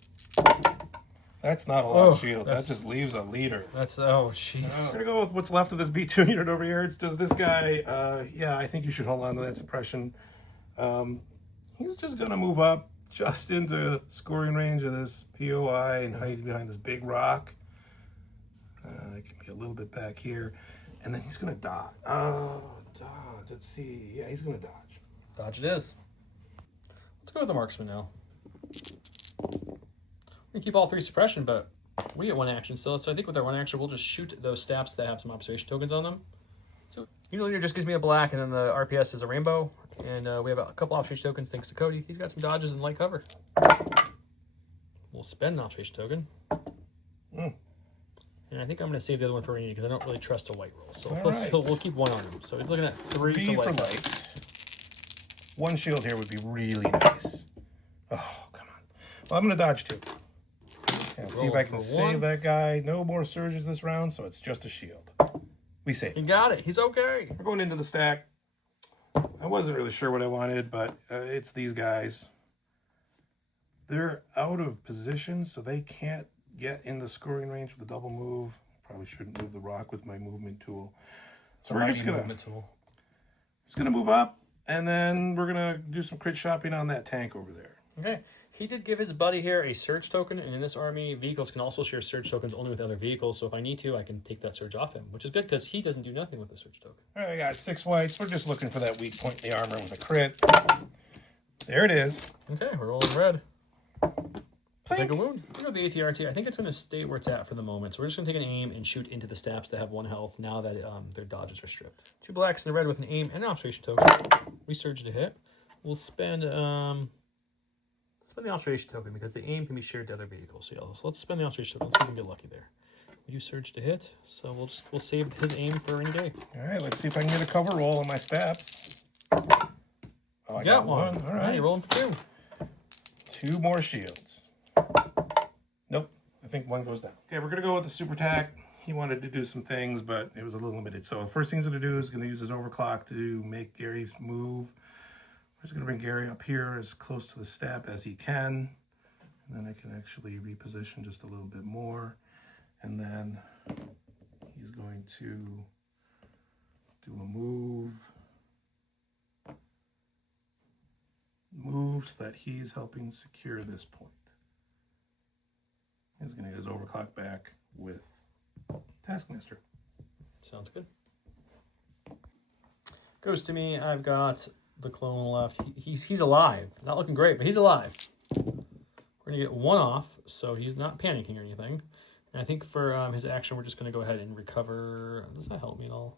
That's not a lot of shields. That just leaves a leader. That's, oh, jeez. I'm going to go with what's left of this B2 unit over here. It's just this guy. Yeah, I think you should hold on to that suppression. He's just going to move up just into scoring range of this POI and hide behind this big rock. It can be a little bit back here. And then he's going to dodge. Oh, dodge. Let's see. Yeah, he's going to dodge. Dodge it is. Let's go with the marksman now. We can keep all 3 suppression, but we get 1 action still. So I think with our 1 action, we'll just shoot those stabs that have some observation tokens on them. So unit leader just gives me a black, and then the RPS is a rainbow. And we have a couple observation tokens thanks to Cody. He's got some dodges and light cover. We'll spend an observation token. And I think I'm going to save the other one for Rainy because I don't really trust a white roll. So we'll keep 1 on him. So he's looking at 3 to light. For light. 1 shield here would be really nice. Oh, come on. Well, I'm going to dodge 2. And see if I can save that guy. No more surges this round, so it's just a shield. We save. He got it. He's okay. We're going into the stack. I wasn't really sure what I wanted, but it's these guys. They're out of position, so they can't get in the scoring range with a double move. Probably shouldn't move the rock with my movement tool. So we're just gonna move up, and then we're gonna do some crit shopping on that tank over there. Okay. He did give his buddy here a surge token, and in this army, vehicles can also share surge tokens only with other vehicles. So if I need to, I can take that surge off him, which is good because he doesn't do nothing with the surge token. All right, I got 6 whites. We're just looking for that weak point in the armor with a crit. There it is. Okay, we're rolling red. Take a wound. You know the ATRT. I think it's going to stay where it's at for the moment. So we're just going to take an aim and shoot into the stabs that have 1 health now that their dodges are stripped. 2 blacks and a red with an aim and an observation token. We surge to hit. We'll spend the observation token because the aim can be shared to other vehicles. So, yeah, so let's spend the observation token. Let's see if we can get lucky there. We do surge to hit, so we'll save his aim for a rainy day. All right, let's see if I can get a cover roll on my stabs. Oh, I got one. All right, you're rolling for 2. 2 more shields. Nope, I think 1 goes down. Okay, we're gonna go with the super tack. He wanted to do some things, but it was a little limited. So the first thing he's gonna do is gonna use his overclock to make Gary move. We're just gonna bring Gary up here as close to the stab as he can. And then I can actually reposition just a little bit more. And then he's going to do a move so that he's helping secure this point. He's going to get his overclock back with Taskmaster. Does good. Goes to me. I've got the clone left. He's alive. Not looking great, but he's alive. We're going to get 1 off, so he's not panicking or anything. And I think for his action, we're just going to go ahead and recover. Does that help me at all?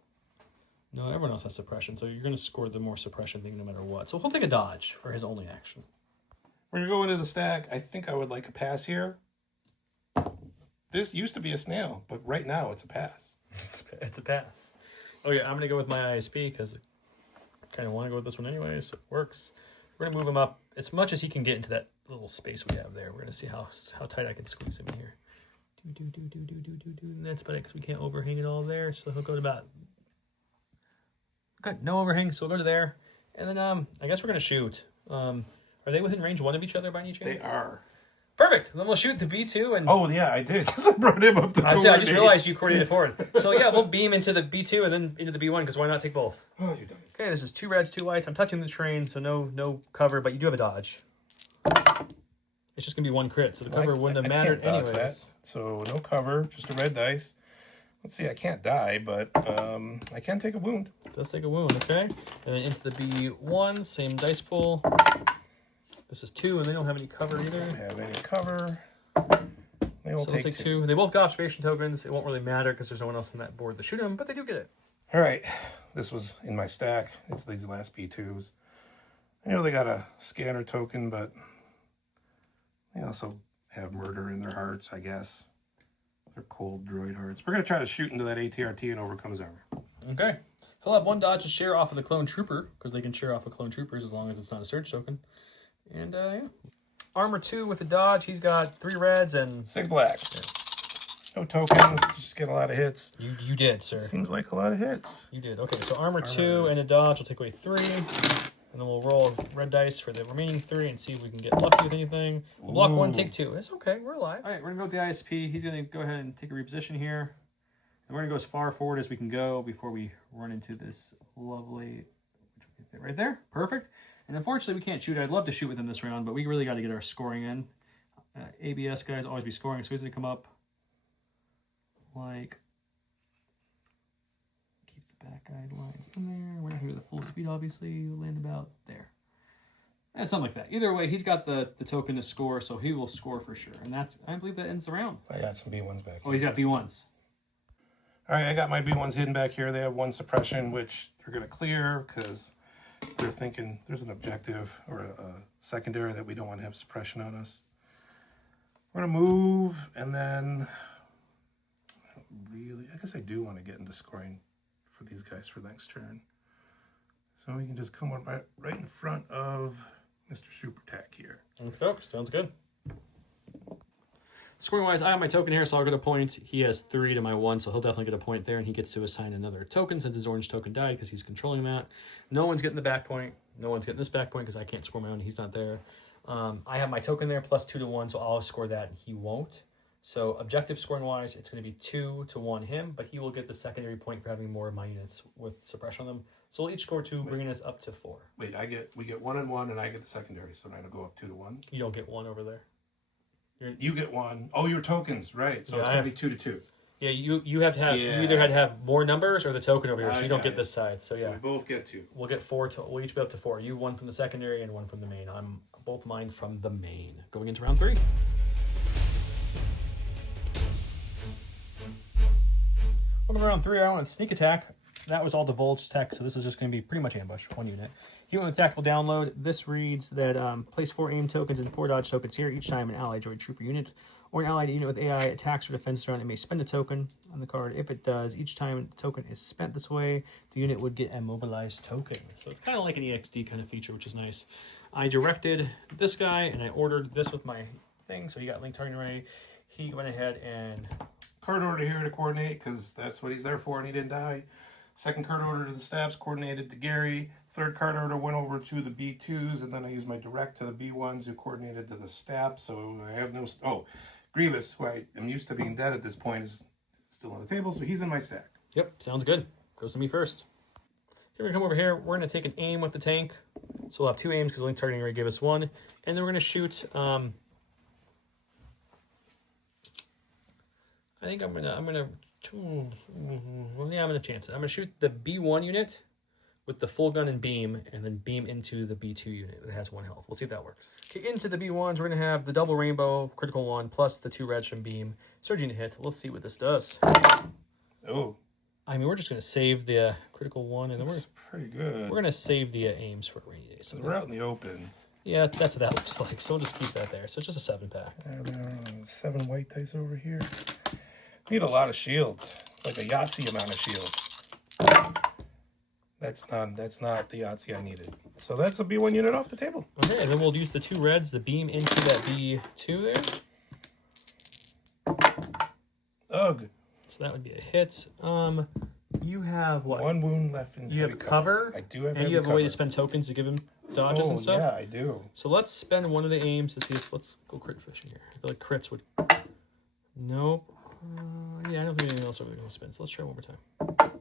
No, everyone else has suppression, so you're going to score the more suppression thing no matter what. So he'll take a dodge for his only action. We're going to go into the stack. I think I would like a pass here. This used to be a snail, but right now it's a pass. It's a pass. Okay, I'm going to go with my ISP because I kind of want to go with this one anyway, so it works. We're going to move him up as much as he can get into that little space we have there. We're going to see how tight I can squeeze him in here. And that's about it because we can't overhang it all there. So he'll go to about... Okay, no overhang, so we'll go to there. And then I guess we're going to shoot. Are they within range 1 of each other by any chance? They are. Perfect. Then we'll shoot the B2. And oh, yeah, I did because I brought him up to I just realized you coordinated forward. So, yeah, we'll beam into the B2 and then into the B1 because why not take both? Oh, you're done. Okay, this is 2 reds, 2 whites. I'm touching the train, so no cover, but you do have a dodge. It's just going to be 1 crit, so the cover wouldn't have mattered anyways. That. So no cover, just a red dice. Let's see, I can't die, but I can take a wound. Does take a wound, okay. And then into the B1, same dice pool. This is 2, and they don't have any cover either. Don't have any cover. They will take 2. They both got observation tokens. It won't really matter because there's no one else on that board to shoot them, but they do get it. All right, this was in my stack. It's these last B2s. I know they got a scanner token, but they also have murder in their hearts, I guess. They're cold droid hearts. We're going to try to shoot into that ATRT and overcome his armor. Okay. He'll have 1 dodge to share off of the clone trooper, because they can share off of clone troopers as long as it's not a surge token. And, yeah. Armor 2 with the dodge. He's got 3 reds and... 6 blacks. Yeah. No tokens. Just get a lot of hits. You did, sir. Seems like a lot of hits. You did. Okay, so armor 2 and a dodge will take away 3. And then we'll roll red dice for the remaining 3 and see if we can get lucky with anything. We'll block 1, take 2. It's okay. We're alive. All right, we're going to go with the ISP. He's going to go ahead and take a reposition here. And we're going to go as far forward as we can go before we run into this lovely... Right there. Perfect. And unfortunately, we can't shoot. I'd love to shoot with him this round, but we really got to get our scoring in. ABS guys always be scoring, so he's going to come up like... Back guidelines in there. We're not going to get the full speed, obviously. We'll land about there. And something like that. Either way, he's got the token to score, so he will score for sure. And that's, I believe that ends the round. I got some B1s back here. Oh, he's got B1s. All right, I got my B1s hidden back here. They have 1 suppression, which they're going to clear because they're thinking there's an objective or a secondary that we don't want to have suppression on us. We're going to move, and then really, I guess I do want to get into scoring for these guys for next turn. So we can just come up right in front of Mr. Super Tack here. Okay, sounds good. Scoring wise, I have my token here, so I'll get a point. He has 3 to my 1, so he'll definitely get a point there, and he gets to assign another token since his orange token died because he's controlling that. No one's getting the back point. No one's getting this back point because I can't score my own. He's not there. I have my token there plus 2 to 1, so I'll score that, and he won't. So objective scoring wise, it's going to be 2 to 1 him, but he will get the secondary point for having more of my units with suppression on them. So we'll each score 2, bringing us up to 4. Wait, we get 1 and 1, and I get the secondary, so I'm going to go up 2 to 1. You don't get 1 over there. You get 1. Oh, your tokens, right? So yeah, it's going to be 2 to 2. Yeah, you have to have. Yeah. You either had to have more numbers or the token over here, so you don't get this side. So yeah, so we both get 2. We'll get 4. We'll each be up to 4. You 1 from the secondary and 1 from the main. I'm both mine from the main. Going into round 3. Coming around 3, I went sneak attack. That was all divulged tech, so this is just going to be pretty much ambush, 1 unit. He went with tactical download. This reads that place 4 aim tokens and 4 dodge tokens here each time an allied droid trooper unit or an allied unit with AI attacks or defenses around it may spend a token on the card. If it does, each time the token is spent this way, the unit would get a mobilized token. So it's kind of like an EXD kind of feature, which is nice. I directed this guy, and I ordered this with my thing, so he got link targeting array. He went ahead and... Card order here to coordinate, because that's what he's there for, and he didn't die. Second card order to the stabs, coordinated to Gary. Third card order went over to the B2s, and then I used my direct to the B1s, who coordinated to the stabs. So I have no... Oh, Grievous, who I am used to being dead at this point, is still on the table, so he's in my stack. Yep, sounds good. Goes to me first. Here we come over here. We're going to take an aim with the tank. So we'll have 2 aims because the link targeting array gave us 1. And then we're going to shoot... I think I'm gonna chance it. I'm gonna shoot the B1 unit with the full gun and beam beam into the B2 unit that has 1 health. We'll see if that works. Okay, into the B1s, we're gonna have the double rainbow, critical 1, plus the 2 reds from beam. Surging to hit. We'll see what this does. Oh. I mean, we're just gonna save the critical 1, and then That's pretty good. we're gonna save the aims for a rainy day. So we're out in the open. Yeah, that's what that looks like. So we'll just keep that there. So it's just a 7-pack. 7 white dice over here. Need a lot of shields, like a Yahtzee amount of shields. That's not the Yahtzee I needed. So that's a B1 unit off the table. Okay, and then we'll use the 2 reds, the beam into that B2 there. Ugh. So that would be a hit. You have what? 1 wound left in You have cover. I do have and you have a way to spend tokens to give him dodges and stuff. Yeah, I do. So let's spend one of the aims to see if let's go crit fishing here. I feel like crits would. Nope. Yeah, I don't think anything else are really going to spin. So let's try one more time.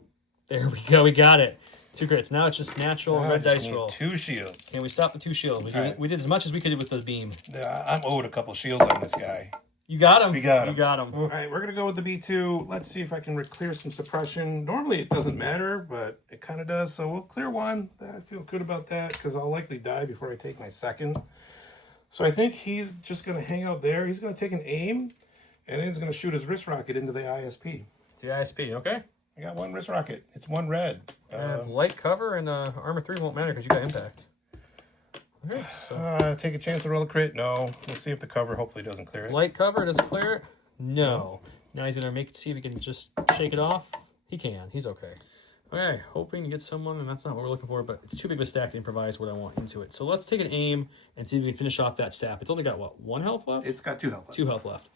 There we go. We got it. 2 crits. Now it's just natural red dice roll. 2 shields. And we stopped the 2 shields. We did as much as we could with the beam. Yeah, I'm owed a couple shields on this guy. You got him. We got him. You got him. All right, we're going to go with the B2. Let's see if I can clear some suppression. Normally it doesn't matter, but it kind of does. So we'll clear 1. I feel good about that because I'll likely die before I take my second. So I think he's just going to hang out there. He's going to take an aim, and then he's going to shoot his wrist rocket into the ISP. It's the ISP, okay. I got 1 wrist rocket. It's 1 red. Light cover and armor 3 won't matter because you got impact. Okay, so take a chance to roll a crit. No. We'll see if the cover hopefully doesn't clear it. light cover, does it clear it? No. Now he's gonna see if he can just shake it off. He can. He's okay. Okay, hoping to get someone, and that's not what we're looking for, but it's too big of a stack to improvise what I want into it. So let's take an aim and see if we can finish off that stack. It's only got what, 1 health left? It's got 2 health left. 2 health left.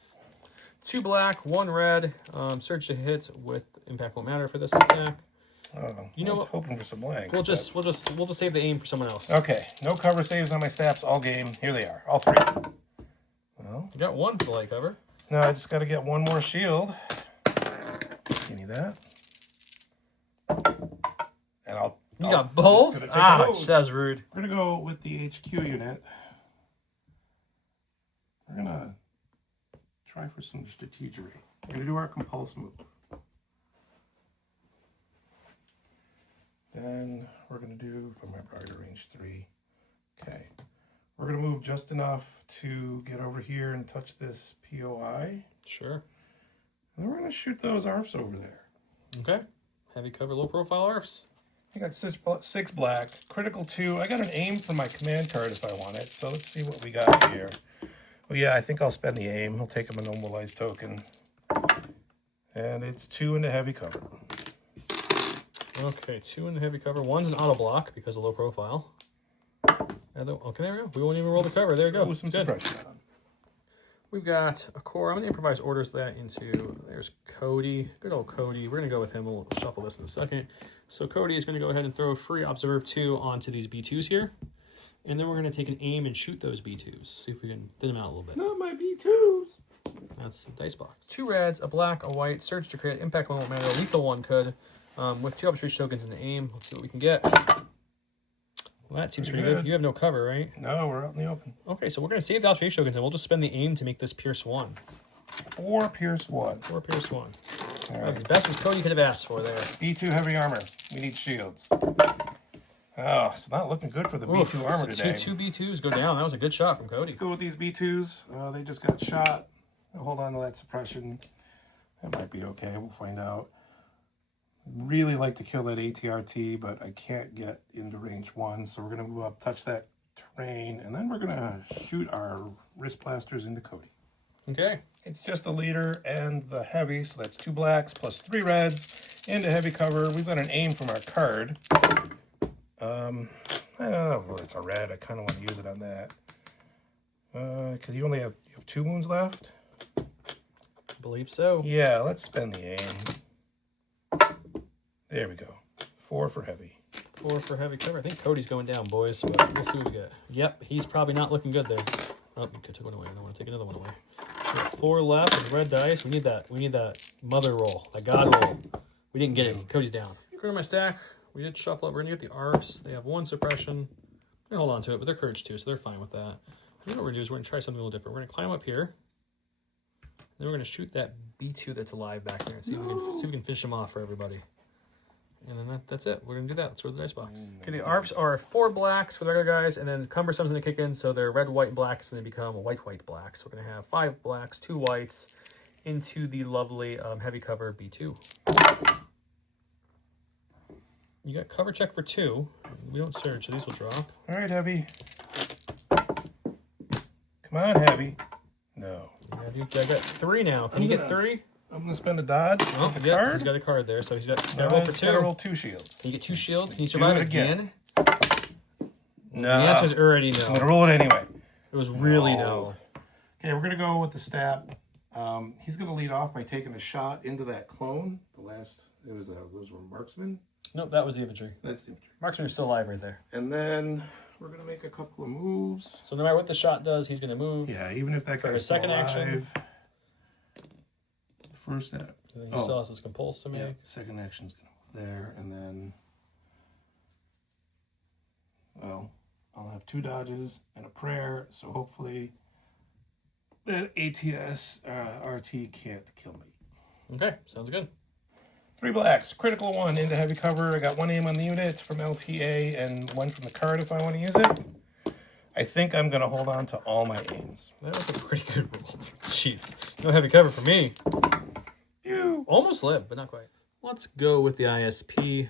2 black, 1 red. Surge to hit with impact won't matter for this attack. Oh, you know I was what? hoping for some blank. We'll just save the aim for someone else. Okay, no cover saves on my staffs all game. Here they are, all 3. Well, You got 1 for the light cover. no, I just got to get 1 more shield. Give me that. And You got both? Ouch, that's rude. We're gonna go with the HQ unit. We're gonna try for some strategery. We're gonna do our compulse move. Then we're going to do, from my priority range 3. Okay. We're going to move just enough to get over here and touch this POI. Sure. And then we're going to shoot those ARFs over there. Okay. Heavy cover, low profile ARFs. I got 6 black, critical 2. I got an aim for my command card if I want it. So let's see what we got here. Well, yeah, I think I'll spend the aim. I'll take him a normalized token. And it's 2 into heavy cover. Okay, 2 in the heavy cover. 1's an auto block because of low profile. Okay, there we go. We won't even roll the cover. There we go. Some good. suppression on. We've got a core. I'm going to improvise orders that into... There's Cody. Good old Cody. We're going to go with him. We'll shuffle this in a second. So Cody is going to go ahead and throw free Observe 2 onto these B2s here. And then we're going to take an aim and shoot those B2s. See if we can thin them out a little bit. Not my B2s. That's the dice box. 2 reds, a black, a white, surge to crit, impact one won't matter, a lethal 1 could. With 2 observation tokens in the aim, let's see what we can get. Well, that seems pretty good. You have no cover, right? No, we're out in the open. Okay, so we're going to save the observation tokens, and we'll just spend the aim to make this Pierce 1. 4 Pierce 1. 4 Pierce 1. All That's as right. best as Cody could have asked for there. B2 heavy armor. We need shields. Oh, it's not looking good for the B2 armor so today. 2 B2s go down. That was a good shot from Cody. Let's go with these B2s. They just got shot. Hold on to that suppression. That might be okay. We'll find out. really like to kill that ATRT, but I can't get into range 1. So we're going to move up, touch that terrain, and then we're going to shoot our wrist blasters into Cody. Okay. It's just the leader and the heavy, so that's 2 blacks plus 3 reds into heavy cover. We've got an aim from our card. I don't know. Well, it's a red. I kind of want to use it on that. Because you have 2 wounds left? I believe so. Yeah, let's spend the aim. There we go. 4 for heavy. 4 for heavy cover. I think Cody's going down, boys. But we'll see what we get. Yep, he's probably not looking good there. Oh, you took one away. I don't want to take another one away. We got 4 left with red dice. We need that. We need that mother roll, that god roll. We didn't get it. Cody's down. Go to my stack. We did shuffle up. We're gonna get the ARFs. They have 1 suppression. I'm gonna hold on to it, but they're courage 2, so they're fine with that. You know what we're gonna do is we're gonna try something a little different. We're gonna climb up here. Then we're gonna shoot that B2 that's alive back there. See if we can finish him off for everybody. And then that's it. We're gonna do that. Let's throw the dice box. Okay, the ARFs are 4 blacks for the regular guys, and then cumbersome's gonna kick in, so they're red, white, and blacks, and they become white, black. So we're gonna have 5 blacks, 2 whites into the lovely heavy cover B2. You got cover check for 2. We don't surge, so these will drop. All right, heavy. Come on, heavy. No. I got 3 now. Can you get 3? I'm going to spend a dodge. Oh, yeah, card. He's got a card there, so he's got to roll for 2. Got to roll 2 shields. Can you get 2 shields? Can you survive again? No. The answer is already no. I'm going to roll it anyway. It was really no. Okay, we're going to go with the stab. He's going to lead off by taking a shot into that clone. Those were marksmen. Nope, that was the infantry. That's the infantry. Marksman is still alive right there. And then we're going to make a couple of moves. So no matter what the shot does, he's going to move. Yeah, even if that guy's second still alive. action. First step. And then he still has his compulse to make. Yeah, second action's going to move there. And then, well, I'll have 2 dodges and a prayer. So hopefully that ATS RT can't kill me. Okay, sounds good. 3 blacks, critical 1 into heavy cover. I got 1 aim on the unit from LTA and 1 from the card if I want to use it. I think I'm going to hold on to all my aims. That was a pretty good roll. Jeez. No heavy cover for me. You almost lived, but not quite. Let's go with the ISP.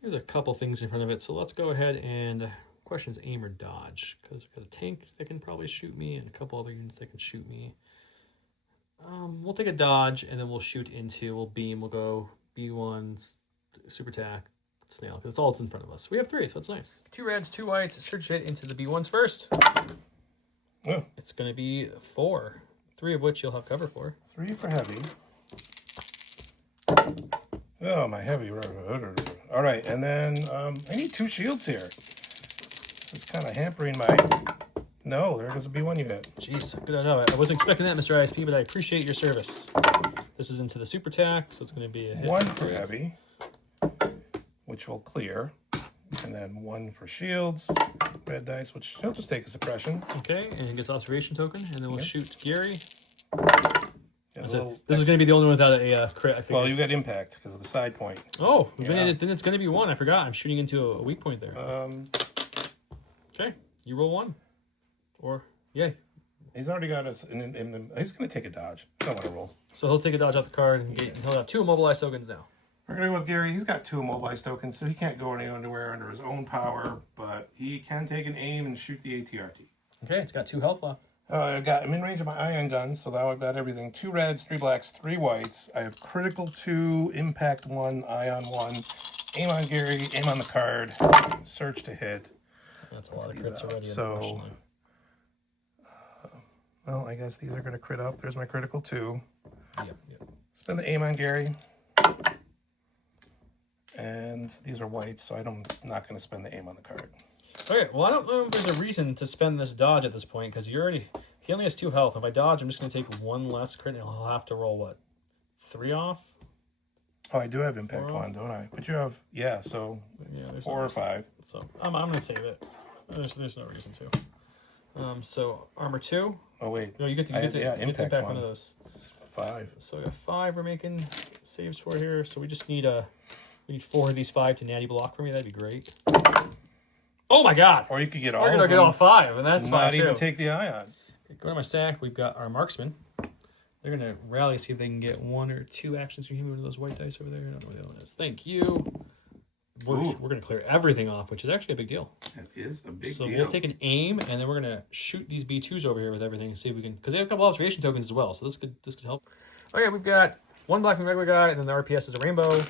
There's a couple things in front of it, so let's go ahead and questions aim or dodge, because we've got a tank that can probably shoot me and a couple other units that can shoot me. We'll take a dodge, and then we'll shoot into, we'll beam, we'll go B1, super attack, snail, because it's all that's in front of us. We have 3, so it's nice. 2 reds, 2 whites, surge hit into the B1s first. Oh. It's going to be 4, 3 of which you'll have cover for. 3 for heavy. Oh, my heavy. All right, and then I need 2 shields here. It's kind of hampering my... No, there goes a B1 unit. Jeez, good to know. I wasn't expecting that, Mr. ISP, but I appreciate your service. This is into the super attack, so it's going to be a hit. 1 for heavy, which will clear. And then 1 for shields. Red dice, which he'll just take a suppression. Okay, and he gets observation token, and then we'll shoot Gary. This is going to be the only one without a crit, I think. Well, you got impact because of the side point. Oh, then it's going to be 1. I forgot. I'm shooting into a weak point there. Okay, you roll 1. Or, yay. He's already got us. He's going to take a dodge. I don't want to roll. So he'll take a dodge out the card, and he'll have 2 immobilized tokens now. We're going to go with Gary. He's got 2 immobilized tokens, so he can't go anywhere under his own power, but he can take an aim and shoot the ATRT. Okay, it's got 2 health left. I'm in range of my ion guns, so now I've got everything. 2 reds, 3 blacks, 3 whites. I have critical 2, impact 1, ion 1, aim on Gary, aim on the card, search to hit. That's a lot of crits already. So, well, I guess these are going to crit up. There's my critical 2. Yep. Spend the aim on Gary. And these are whites, so I'm not going to spend the aim on the card. Okay, well, I don't know if there's a reason to spend this dodge at this point, because he only has 2 health. If I dodge, I'm just going to take 1 less crit, and he'll have to roll, what, 3 off? Oh, I do have impact 1, don't I? But you have, so it's 4 or 5. So I'm going to save it. There's no reason to. So armor 2. Oh wait. No, you get to impact 1 of those. 5. So I got 5 we're making saves for here. So we just need 4 of these 5 to natty block for me. That'd be great. Oh my god! Or you could get all get all 5, and that's fine too. Not even take the ion. Okay, go to my stack. We've got our marksman. They're going to rally, see if they can get 1 or 2 actions from him with those white dice over there. I don't know what the other one is. Thank you. We're going to clear everything off, which is actually a big deal. That is a big deal. So we'll take an aim, and then we're going to shoot these B2s over here with everything and see if we can... Because they have a couple observation tokens as well, so this could help. Okay, we've got 1 black from the regular guy, and then the RPS is a rainbow.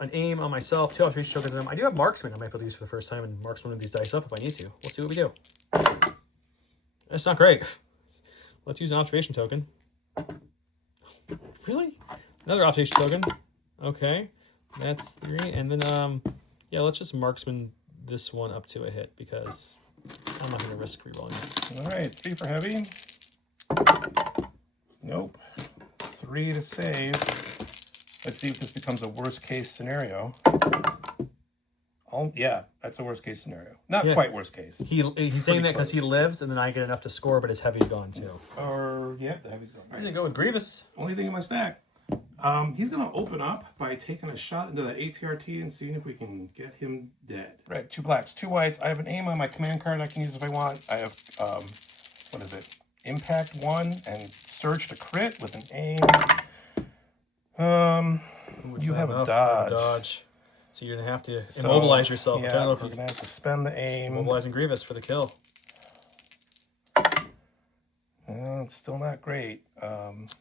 An aim on myself, 2 observation tokens on them. I do have marksman. I might be able to use for the first time and marksman of these dice up if I need to. We'll see what we do. That's not great. Let's use an observation token. Really? Another observation token. Okay. That's 3. And then, yeah, let's just marksman this one up to a hit because I'm not going to risk rerolling it. All right, 3 for heavy. Nope. 3 to save. Let's see if this becomes a worst case scenario. Oh, yeah, that's a worst case scenario. Not quite worst case. He's saying that because he lives, and then I get enough to score, but his heavy's gone too. Or, yeah, the heavy's gone. He's going to go with Grievous. Only thing in my stack. He's going to open up by taking a shot into that ATRT and seeing if we can get him dead. Right, 2 blacks, 2 whites. I have an aim on my command card I can use if I want. I have, what is it? Impact 1 and Surge to crit with an aim. You have a dodge. So you're going to have to immobilize yourself. Yeah, I don't know if we're going to have to spend the aim. Immobilizing Grievous for the kill. It's still not great.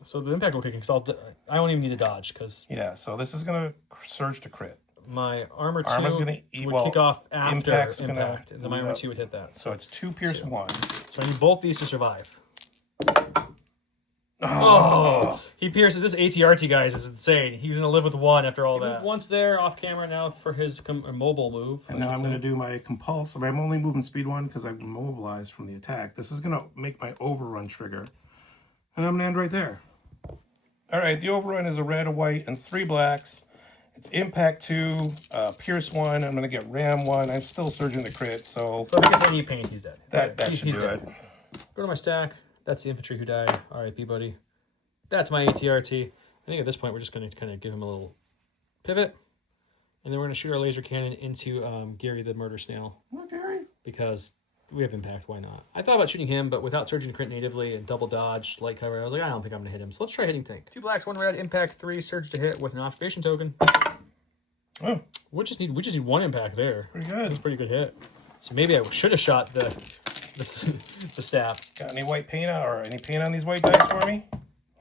So the impact will kick in because I don't even need a dodge because... Yeah, so this is going to surge to crit. My armor 2 gonna would kick off after impact's impact, and then my armor 2 would hit that. So it's 2 pierce 1. So I need both these to survive. Oh, he pierced it. This ATRT guy is insane. He's going to live with 1 after all that. Once there, off camera now for his mobile move. And now I'm going to do my compulse. I'm only moving speed 1 because I'm mobilized from the attack. This is going to make my overrun trigger. And I'm going to end right there. All right, the overrun is a red, a white, and 3 blacks. It's impact 2, pierce 1. I'm going to get ram 1. I'm still surging the crit, so if he gets any paint, he's dead. That should do it. Go to my stack. That's the infantry who died. R.I.P. buddy. That's my ATRT. I think at this point we're just going to kind of give him a little pivot. And then we're going to shoot our laser cannon into Gary the murder snail. Oh, Gary. Because we have impact. Why not? I thought about shooting him, but without surging crit natively and double dodge, light cover, I was like, I don't think I'm going to hit him. So let's try hitting tank. 2 blacks, 1 red, impact 3, surge to hit with an observation token. Oh. We just need 1 impact there. Pretty good. That's a pretty good hit. So maybe I should have shot the staff. Got any white paint on, or any paint on these white dice for me?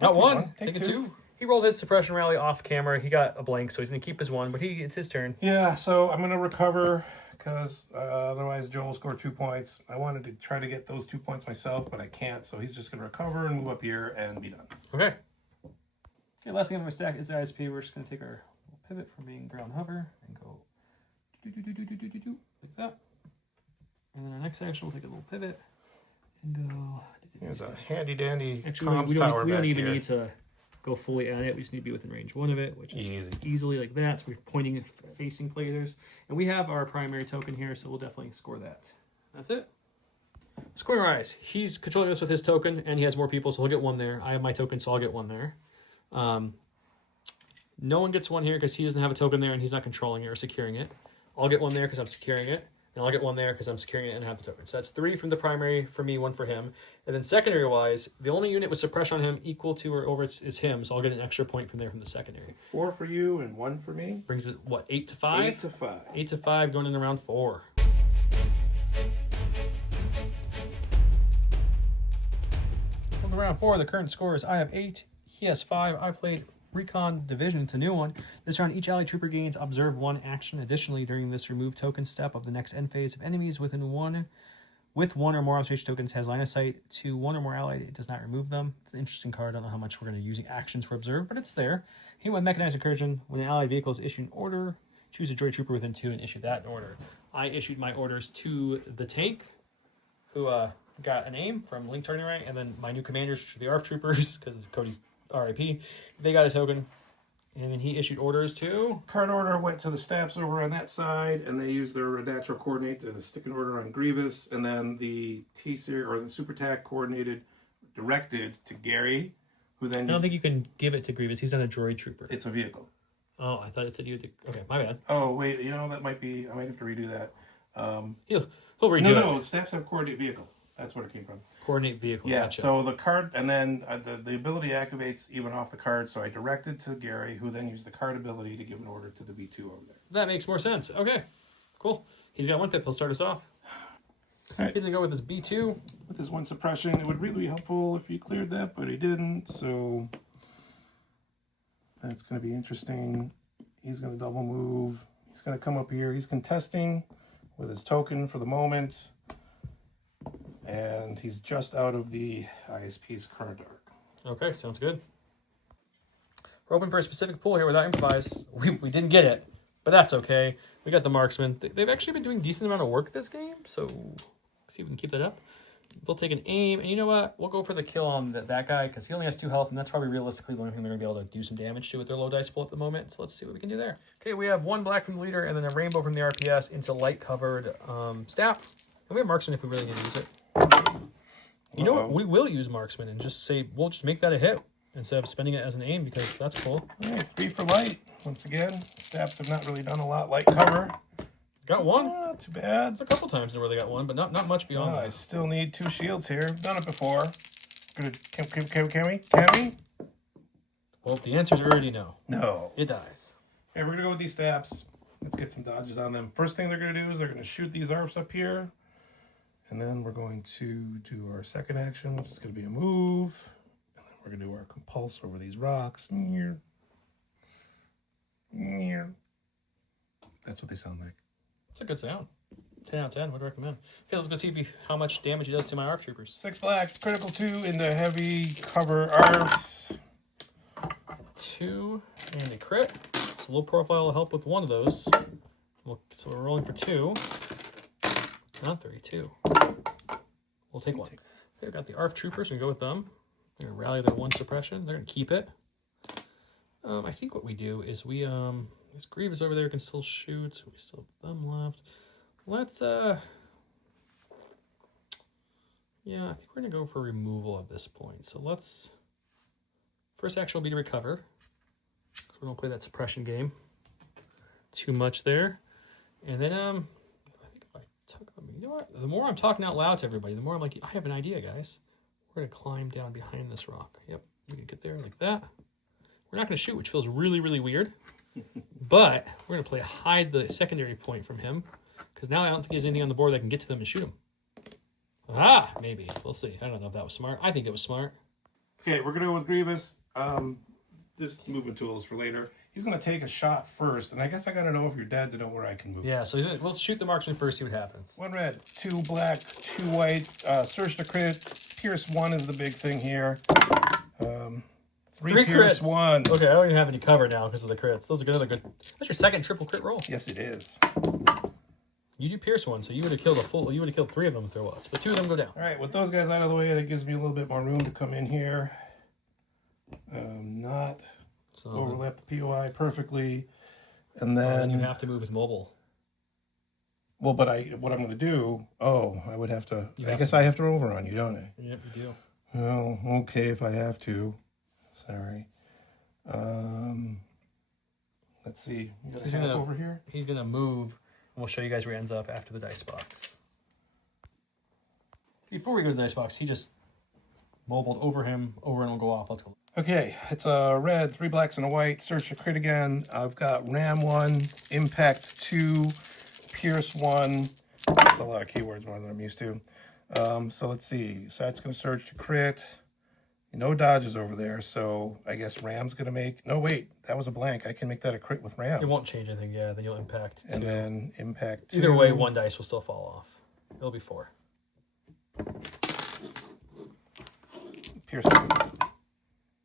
Got 1. Take 2. He rolled his suppression rally off camera. He got a blank, so he's going to keep his 1, but it's his turn. Yeah, so I'm going to recover because otherwise Joel will score 2 points. I wanted to try to get those 2 points myself, but I can't, so he's just going to recover and move up here and be done. Okay. Okay, last thing on my stack is the ISP. We're just going to take our pivot from being ground hover and go like that. And then our next action, we'll take a little pivot and go. There's a handy dandy comms we tower. We don't even need to go fully at it. We just need to be within range 1 of it, which is easily like that. So we're pointing and facing players, and we have our primary token here, so we'll definitely score that. That's it. Scoring rise. He's controlling this with his token, and he has more people, so he'll get 1 there. I have my token, so I'll get 1 there. No one gets 1 here because he doesn't have a token there, and he's not controlling it or securing it. I'll get 1 there because I'm securing it. And I'll get 1 there because I'm securing it and have the token. So that's 3 from the primary for me, 1 for him. And then secondary-wise, the only unit with suppression on him equal to or over is him, so I'll get an extra point from there from the secondary. 4 for you and 1 for me. Brings it, what, 8 to 5? 8 to 5. 8 to 5 going into round 4. From round 4, the current score is I have 8, he has 5. I played Recon Division. It's a new one. This round, each ally trooper gains observe 1 action. Additionally, during this remove token step of the next end phase, if enemies with 1 or more observation tokens has line of sight to 1 or more allied, it does not remove them. It's an interesting card. I don't know how much we're going to be using actions for observe, but it's there. Here with Mechanized Incursion, when an allied vehicle is issued an order, choose a droid trooper within 2 and issue that in order. I issued my orders to the tank, who got an aim from Link Turning Right, and then my new commanders, which are the ARF troopers, because Cody's RIP, they got a token. And then he issued orders to... Card order went to the stabs over on that side, and they used their natural coordinate to stick an order on Grievous, and then the T-Series, or the Super Tac directed to Gary, who then... I don't think you can give it to Grievous. He's not a droid trooper. It's a vehicle. Oh, I thought it said you had to... Okay, my bad. Oh, wait, that might be... I might have to redo that. He'll redo it. No, stabs have coordinate vehicle. That's where it came from. Coordinate vehicle. Yeah, Gotcha. so the card, and then the ability activates even off the card, so I directed to Gary, who then used the card ability to give an order to the B2 over there. That makes more sense. Okay, cool. He's got one pip. He'll start us off. All right. He's going to go with his B2. With his one suppression, it would really be helpful if he cleared that, but he didn't, so that's going to be interesting. He's going to double move. He's going to come up here. He's contesting with his token for the moment, and he's just out of the ISP's current arc. Okay, sounds good. We're open for a specific pool here without improvise. We didn't get it, but that's okay. We got the marksman. They've actually been doing a decent amount of work this game, so see if we can keep that up. They'll take an aim, and you know what? We'll go for the kill on that guy, because he only has 2 health, and that's probably realistically the only thing they're going to be able to do some damage to with their low dice pool at the moment. So let's see what we can do there. Okay, we have 1 black from the leader, and then a rainbow from the RPS into light-covered staff. And we have marksman if we really need to use it. You know what? We will use marksman and just say, we'll just make that a hit instead of spending it as an aim, because that's cool. All right, 3 for light. Once again, staffs have not really done a lot light cover. Got 1. Not too bad. It's a couple times where they got 1, but not much beyond that. I still need 2 shields here. I've done it before. Can we? Well, the answer's already no. No. It dies. Okay, we're going to go with these staffs. Let's get some dodges on them. First thing they're going to do is they're going to shoot these ARFs up here. And then we're going to do our second action, which is going to be a move. And then we're going to do our compulse over these rocks. That's what they sound like. It's a good sound. 10 out of 10, would recommend. Okay, let's go see how much damage it does to my ARC troopers. 6 black, critical 2 into heavy cover ARFs. 2 and a crit. So low profile will help with 1 of those. So we're rolling for 2. Not 3, 2. We'll take 1. Okay, we've got the ARF troopers. We go with them. They're going to rally their 1 suppression. They're going to keep it. I think what we do is we this Grievous over there can still shoot. We still have them left. Let's yeah, I think we're gonna go for removal at this point. So let's first action will be to recover. So we don't play that suppression game too much there. And then I think if I talk, you know what? The more I'm talking out loud to everybody, the more I'm like, I have an idea, guys. We're gonna climb down behind this rock. Yep, we can get there like that. We're not gonna shoot, which feels really, really weird. But we're going to hide the secondary point from him, because now I don't think he has anything on the board that can get to them and shoot him. Ah, maybe. We'll see. I don't know if that was smart. I think it was smart. Okay, we're going to go with Grievous. This movement tool is for later. He's going to take a shot first, and I guess I got to know if you're dead to know where I can move. Yeah, so we'll shoot the marksman first, see what happens. 1 red, 2 black, 2 white. Search the crit. Pierce 1 is the big thing here. 3 Pierce crits. 1. Okay, I don't even have any cover now because of the crits. Those are good. That's your second triple crit roll. Yes, it is. You do Pierce 1, so you would have killed you would have killed 3 of them if there was, but 2 of them go down. All right, with those guys out of the way, that gives me a little bit more room to come in here. Not overlap the POI perfectly, and then you have to move with mobile. Well, but what I'm going to do? Oh, I would have to. I guess I have to over on you, don't I? Yep, you do. Oh, okay, if I have to. Sorry. Let's see. You got a half over here? He's going to move, and we'll show you guys where he ends up after the dice box. Before we go to the dice box, he just mobiled over him, and we'll go off. Let's go. Okay, it's a red, 3 blacks and a white. Search the crit again. I've got Ram 1, Impact 2, Pierce 1. That's a lot of keywords more than I'm used to. So let's see. So that's going to search the crit. No dodges over there, so I guess Ram's going to make... No, wait, that was a blank. I can make that a crit with Ram. It won't change anything, yeah, then you'll impact 2. And then impact 2. Either way, 1 dice will still fall off. It'll be 4. Pierce.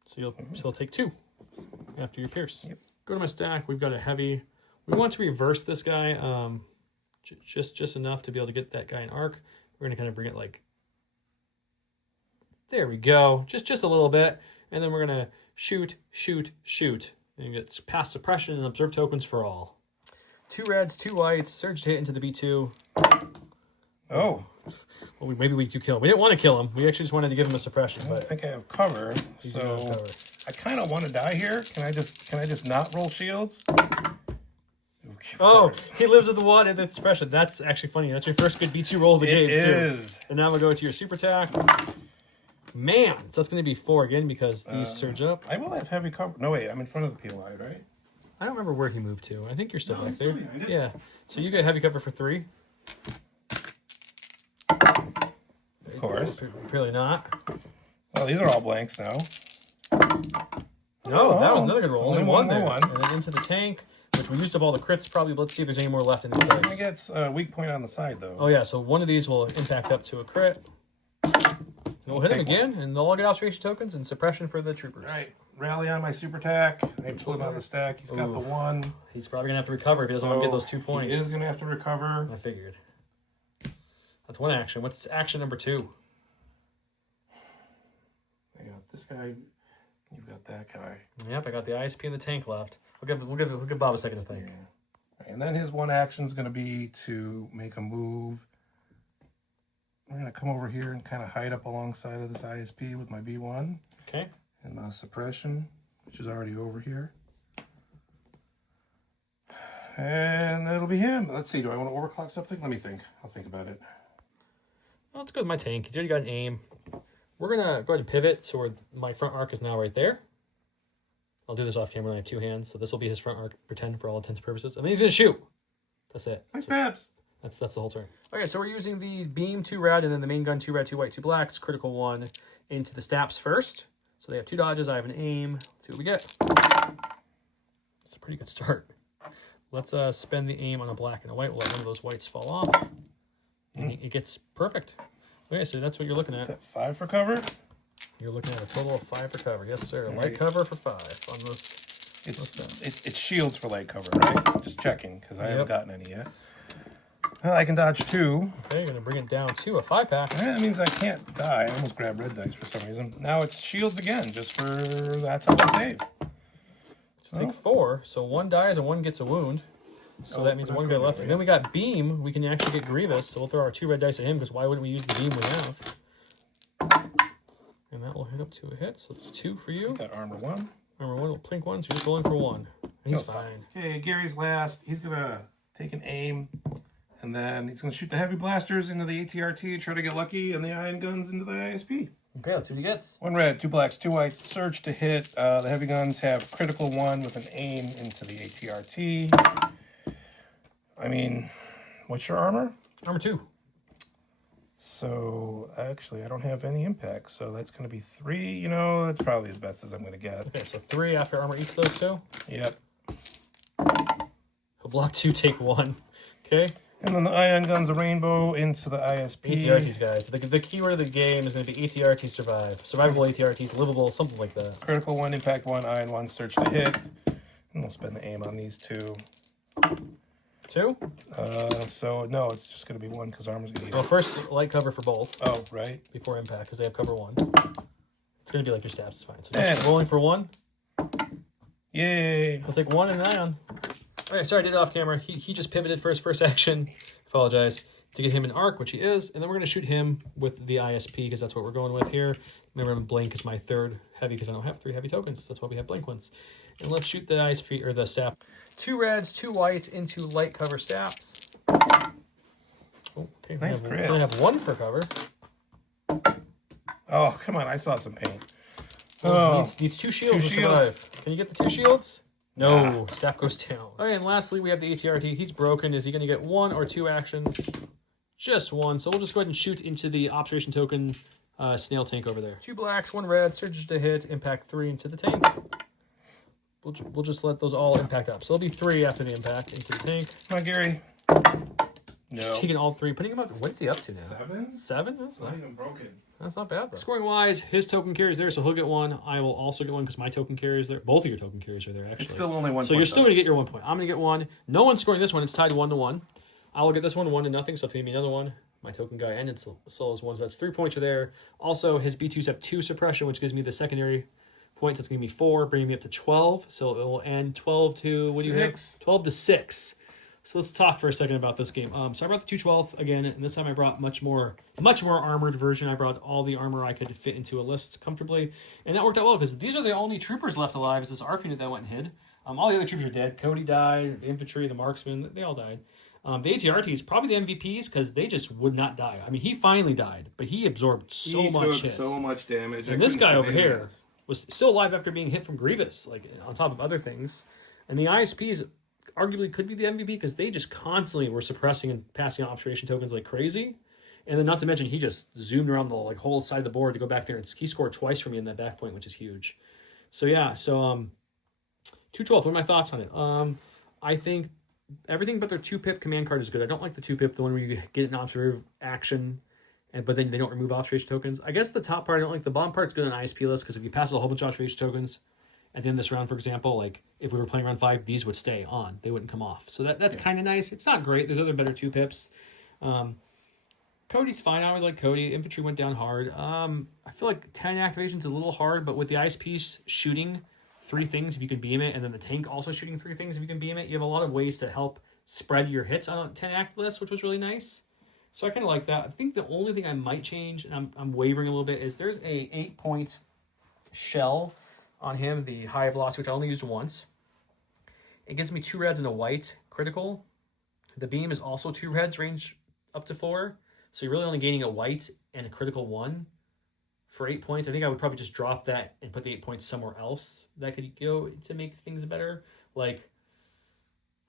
So you'll take 2 after your Pierce. Yep. Go to my stack. We've got a heavy. We want to reverse this guy just enough to be able to get that guy in arc. We're going to kind of bring it like... There we go. Just a little bit. And then we're going to shoot. And get past suppression and observe tokens for all. 2 reds, 2 whites. Surge to hit into the B2. Oh. Well, maybe we do kill him. We didn't want to kill him. We actually just wanted to give him a suppression. I don't think I have cover, so I kind of want to die here. Can I just not roll shields? Of Oh, course. he lives with the one and it's suppression. That's actually funny. That's your first good B2 roll of the game, It too. is. And now we'll go to your super attack. Man, so that's going to be 4 again because these surge up. I will have heavy cover. No, wait, I'm in front of the POI, right? I don't remember where he moved to. I think you're still No, back I'm there. still behind it. Yeah. So you get heavy cover for 3. Of course. Really not. Well, these are all blanks now. No, that was another good roll. Only Only one one there. more one. And then into the tank, which we used up all the crits probably. Let's see if there's any more left in these He dice. gets a weak point on the side, though. Oh, yeah. So one of these will impact up to a crit. And we'll hit him again, and they'll all get observation tokens and suppression for the troopers. All right. Rally on my super attack. I pull him out of the stack. He's got the 1. He's probably going to have to recover if he doesn't want to get those 2 points. He is going to have to recover. I figured. That's one action. What's action number 2? I got this guy. You've got that guy. Yep, I got the ISP and the tank left. We'll give Bob a second to think. Yeah. And then his one action is going to be to make a move. I'm going to come over here and kind of hide up alongside of this ISP with my B1. Okay. And my suppression, which is already over here. And that'll be him. Let's see, do I want to overclock something? Let me think. I'll think about it. Well, let's go with my tank. He's already got an aim. We're going to go ahead and pivot, so my front arc is now right there. I'll do this off camera when I have 2 hands, so this will be his front arc, pretend for all intents and purposes. And then he's going to shoot. That's it. Nice Babs. That's the whole turn. Okay, so we're using the beam 2 red and then the main gun 2 red, 2 white, 2 blacks. Critical 1 into the snaps first. So they have 2 dodges. I have an aim. Let's see what we get. That's a pretty good start. Let's spend the aim on a black and a white. We'll let one of those whites fall off. And it gets perfect. Okay, so that's what you're looking Is at. that 5 for cover? You're looking at a total of 5 for cover. Yes, sir. Right. Light cover for 5 on those. It's shields for light cover, right? Just checking, because I haven't gotten any yet. Well, I can dodge 2. Okay, you're going to bring it down to a 5-pack. That means I can't die. I almost grabbed red dice for some reason. Now it's shields again, just for that's how I save. Just take 4. So 1 dies and 1 gets a wound. So that means 1 guy left. And then we got beam. We can actually get Grievous. So we'll throw our 2 red dice at him, because why wouldn't we use the beam we have? And that will hit up to a hit. So it's 2 for you. He's got armor 1. Armor 1 will plink 1, so you're just rolling for 1. He's fine. Okay, Gary's last. He's going to take an aim, and then he's going to shoot the heavy blasters into the ATRT and try to get lucky, and the ion guns into the ISP. Okay, let's see what he gets. 1 red, 2 blacks, 2 whites. Surge to hit. The heavy guns have critical 1 with an aim into the ATRT. I mean, what's your armor? Armor 2. So, actually, I don't have any impact, so that's going to be 3. You know, that's probably as best as I'm going to get. Okay, so 3 after armor eats those 2. Yep. He'll block 2, take 1. Okay. And then the ion gun's a rainbow into the ISP. ATRTs, guys. The keyword of the game is going to be ATRT survive. Survivable ATRTs, livable, something like that. Critical 1, impact 1, ion 1, search to hit. And we'll spend the aim on these 2. 2? So, no, it's just going to be 1 because armor's going to Well, use it. first, light cover for both. Oh, right. Before impact, because they have cover 1. It's going to be like your stabs, it's fine. So just And- rolling for 1. Yay. We'll take 1 and an ion. Okay, sorry, I did it off camera. He just pivoted for his first action. Apologize. To get him an arc, which he is, and then we're going to shoot him with the ISP because that's what we're going with here. Remember, Blink is my 3rd heavy because I don't have 3 heavy tokens. That's why we have Blink ones. And let's shoot the ISP, or the staff. 2 reds, 2 whites into light cover staffs. Oh, okay, Nice we crits. only have 1 for cover. Oh, come on. I saw some paint. Oh, needs 2 shields to shields. survive. Can you get the 2 shields? No, staff goes down. Okay, and lastly, we have the ATRT. He's broken. Is he going to get 1 or 2 actions? Just 1. So we'll just go ahead and shoot into the observation token snail tank over there. 2 blacks, 1 red, surge to hit, impact 3 into the tank. We'll just let those all impact up. So there'll be 3 after the impact into the tank. Come on, Gary. No. Just taking all 3, putting him up. What is he up to now? 7? 7? Not even broken. That's not bad, bro. Scoring wise, his token carries there, so he'll get 1. I will also get 1 because my token carries there. Both of your token carries are there, actually. It's still only 1 So point, you're still though. going to get your 1 point. I'm going to get 1. No one's scoring this one. It's tied 1-1. I will get this one 1-0, so it's going to be another 1. My token guy ended Solo's 1, so that's 3 points are there. Also, his B2s have 2 suppression, which gives me the secondary points. That's going to be 4, bringing me up to 12. So it will end 12 to, what do you have? 6. 12 to 6. So let's talk for a second about this game. So I brought the 212 again, and this time I brought much more armored version. I brought all the armor I could fit into a list comfortably, and that worked out well because these are the only troopers left alive. Is this ARF unit that went and hid? All the other troops are dead. Cody died, the infantry, the marksmen, they all died. The ATRTs, probably the MVPs, because they just would not die. I mean, he finally died, but he absorbed so much hits. So much damage. And this guy over here was still alive after being hit from Grievous, like on top of other things. And the ISPs arguably could be the MVP because they just constantly were suppressing and passing out observation tokens like crazy. And then not to mention, he just zoomed around the like whole side of the board to go back there, and he scored twice for me in that back point, which is huge. So yeah, 212. What are my thoughts on it? I think everything but their 2-pip command card is good. I don't like the 2-pip, the one where you get an observer action, but then they don't remove observation tokens. I guess the top part I don't like. The bottom part's good on ISP list because if you pass a whole bunch of observation tokens at the end of this round, for example, like if we were playing round 5, these would stay on. They wouldn't come off. So that's kind of nice. It's not great. There's other better 2-pips. Cody's fine. I always like Cody. Infantry went down hard. I feel like 10 activation's a little hard, but with the ISPs shooting 3 things if you can beam it, and then the tank also shooting 3 things if you can beam it, you have a lot of ways to help spread your hits on a 10 act list, which was really nice. So I kind of like that. I think the only thing I might change, and I'm wavering a little bit, is there's a 8-point shell on him, the high velocity, which I only used once. It gives me 2 reds and a white critical. The beam is also 2 reds, range up to 4. So you're really only gaining a white and a critical 1 for 8 points. I think I would probably just drop that and put the 8 points somewhere else that could go to make things better. Like,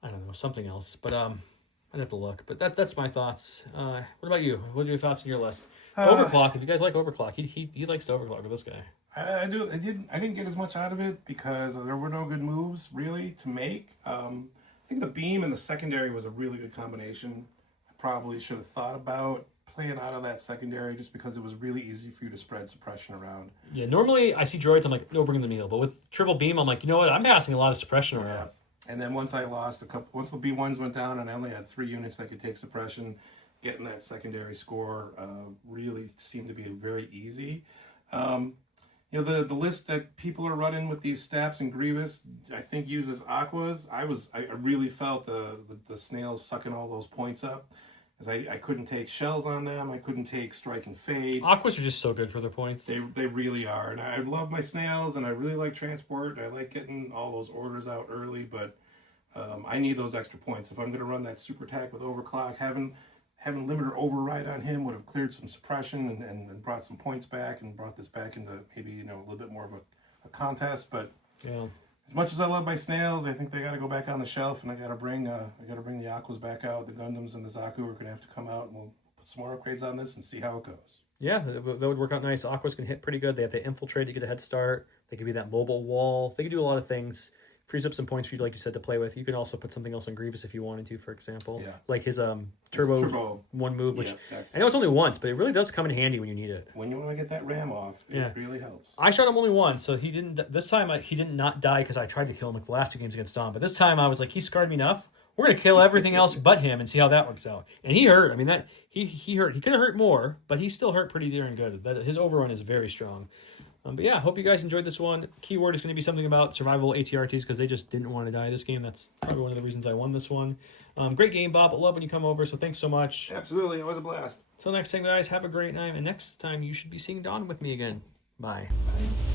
I don't know, something else. But I'd have to look. But that's my thoughts. What about you? What are your thoughts on your list? Overclock. If you guys like overclock, he likes to overclock with this guy. I do. I didn't get as much out of it because there were no good moves really to make. I think the beam and the secondary was a really good combination. I probably should have thought about playing out of that secondary just because it was really easy for you to spread suppression around. Yeah, normally I see droids, I'm like, no, bring them the meal. But with triple beam, I'm like, you know what? I'm passing a lot of suppression around. And then once I lost once the B1s went down and I only had 3 units that could take suppression, getting that secondary score really seemed to be very easy. You know, the list that people are running with these Staps and Grievous, I think uses Aquas. I really felt the snails sucking all those points up. I couldn't take shells on them. I couldn't take strike and fade. Aquas are just so good for their points. They really are. And I love my snails, and I really like transport. And I like getting all those orders out early, but I need those extra points. If I'm going to run that super attack with overclock, having limiter override on him would have cleared some suppression and brought some points back and brought this back into maybe, you know, a little bit more of a contest. But yeah. As much as I love my snails, I think they got to go back on the shelf, and I got to bring the Aquas back out. The Gundams and the Zaku are going to have to come out, and we'll put some more upgrades on this and see how it goes. Yeah, that would work out nice. Aquas can hit pretty good. They have to infiltrate to get a head start. They could be that mobile wall. They could do a lot of things. Frees up some points for you, like you said, to play with. You can also put something else on Grievous if you wanted to, for example. Yeah. Like his turbo 1 move, which I know it's only once, but it really does come in handy when you need it. When you want to get that ram off, it really helps. I shot him only once, so he didn't. This time he did not die because I tried to kill him like the last 2 games against Dom. But this time I was like, he scarred me enough. We're gonna kill everything else but him and see how that works out. And he hurt. I mean, that he hurt. He could have hurt more, but he still hurt pretty darn good. His overrun is very strong. But yeah, hope you guys enjoyed this one. Keyword is going to be something about survival ATRTs because they just didn't want to die this game. That's probably one of the reasons I won this one. Great game, Bob. I love when you come over, so thanks so much. Absolutely. It was a blast. Till next time, guys, have a great night. And next time, you should be seeing Dawn with me again. Bye. Bye.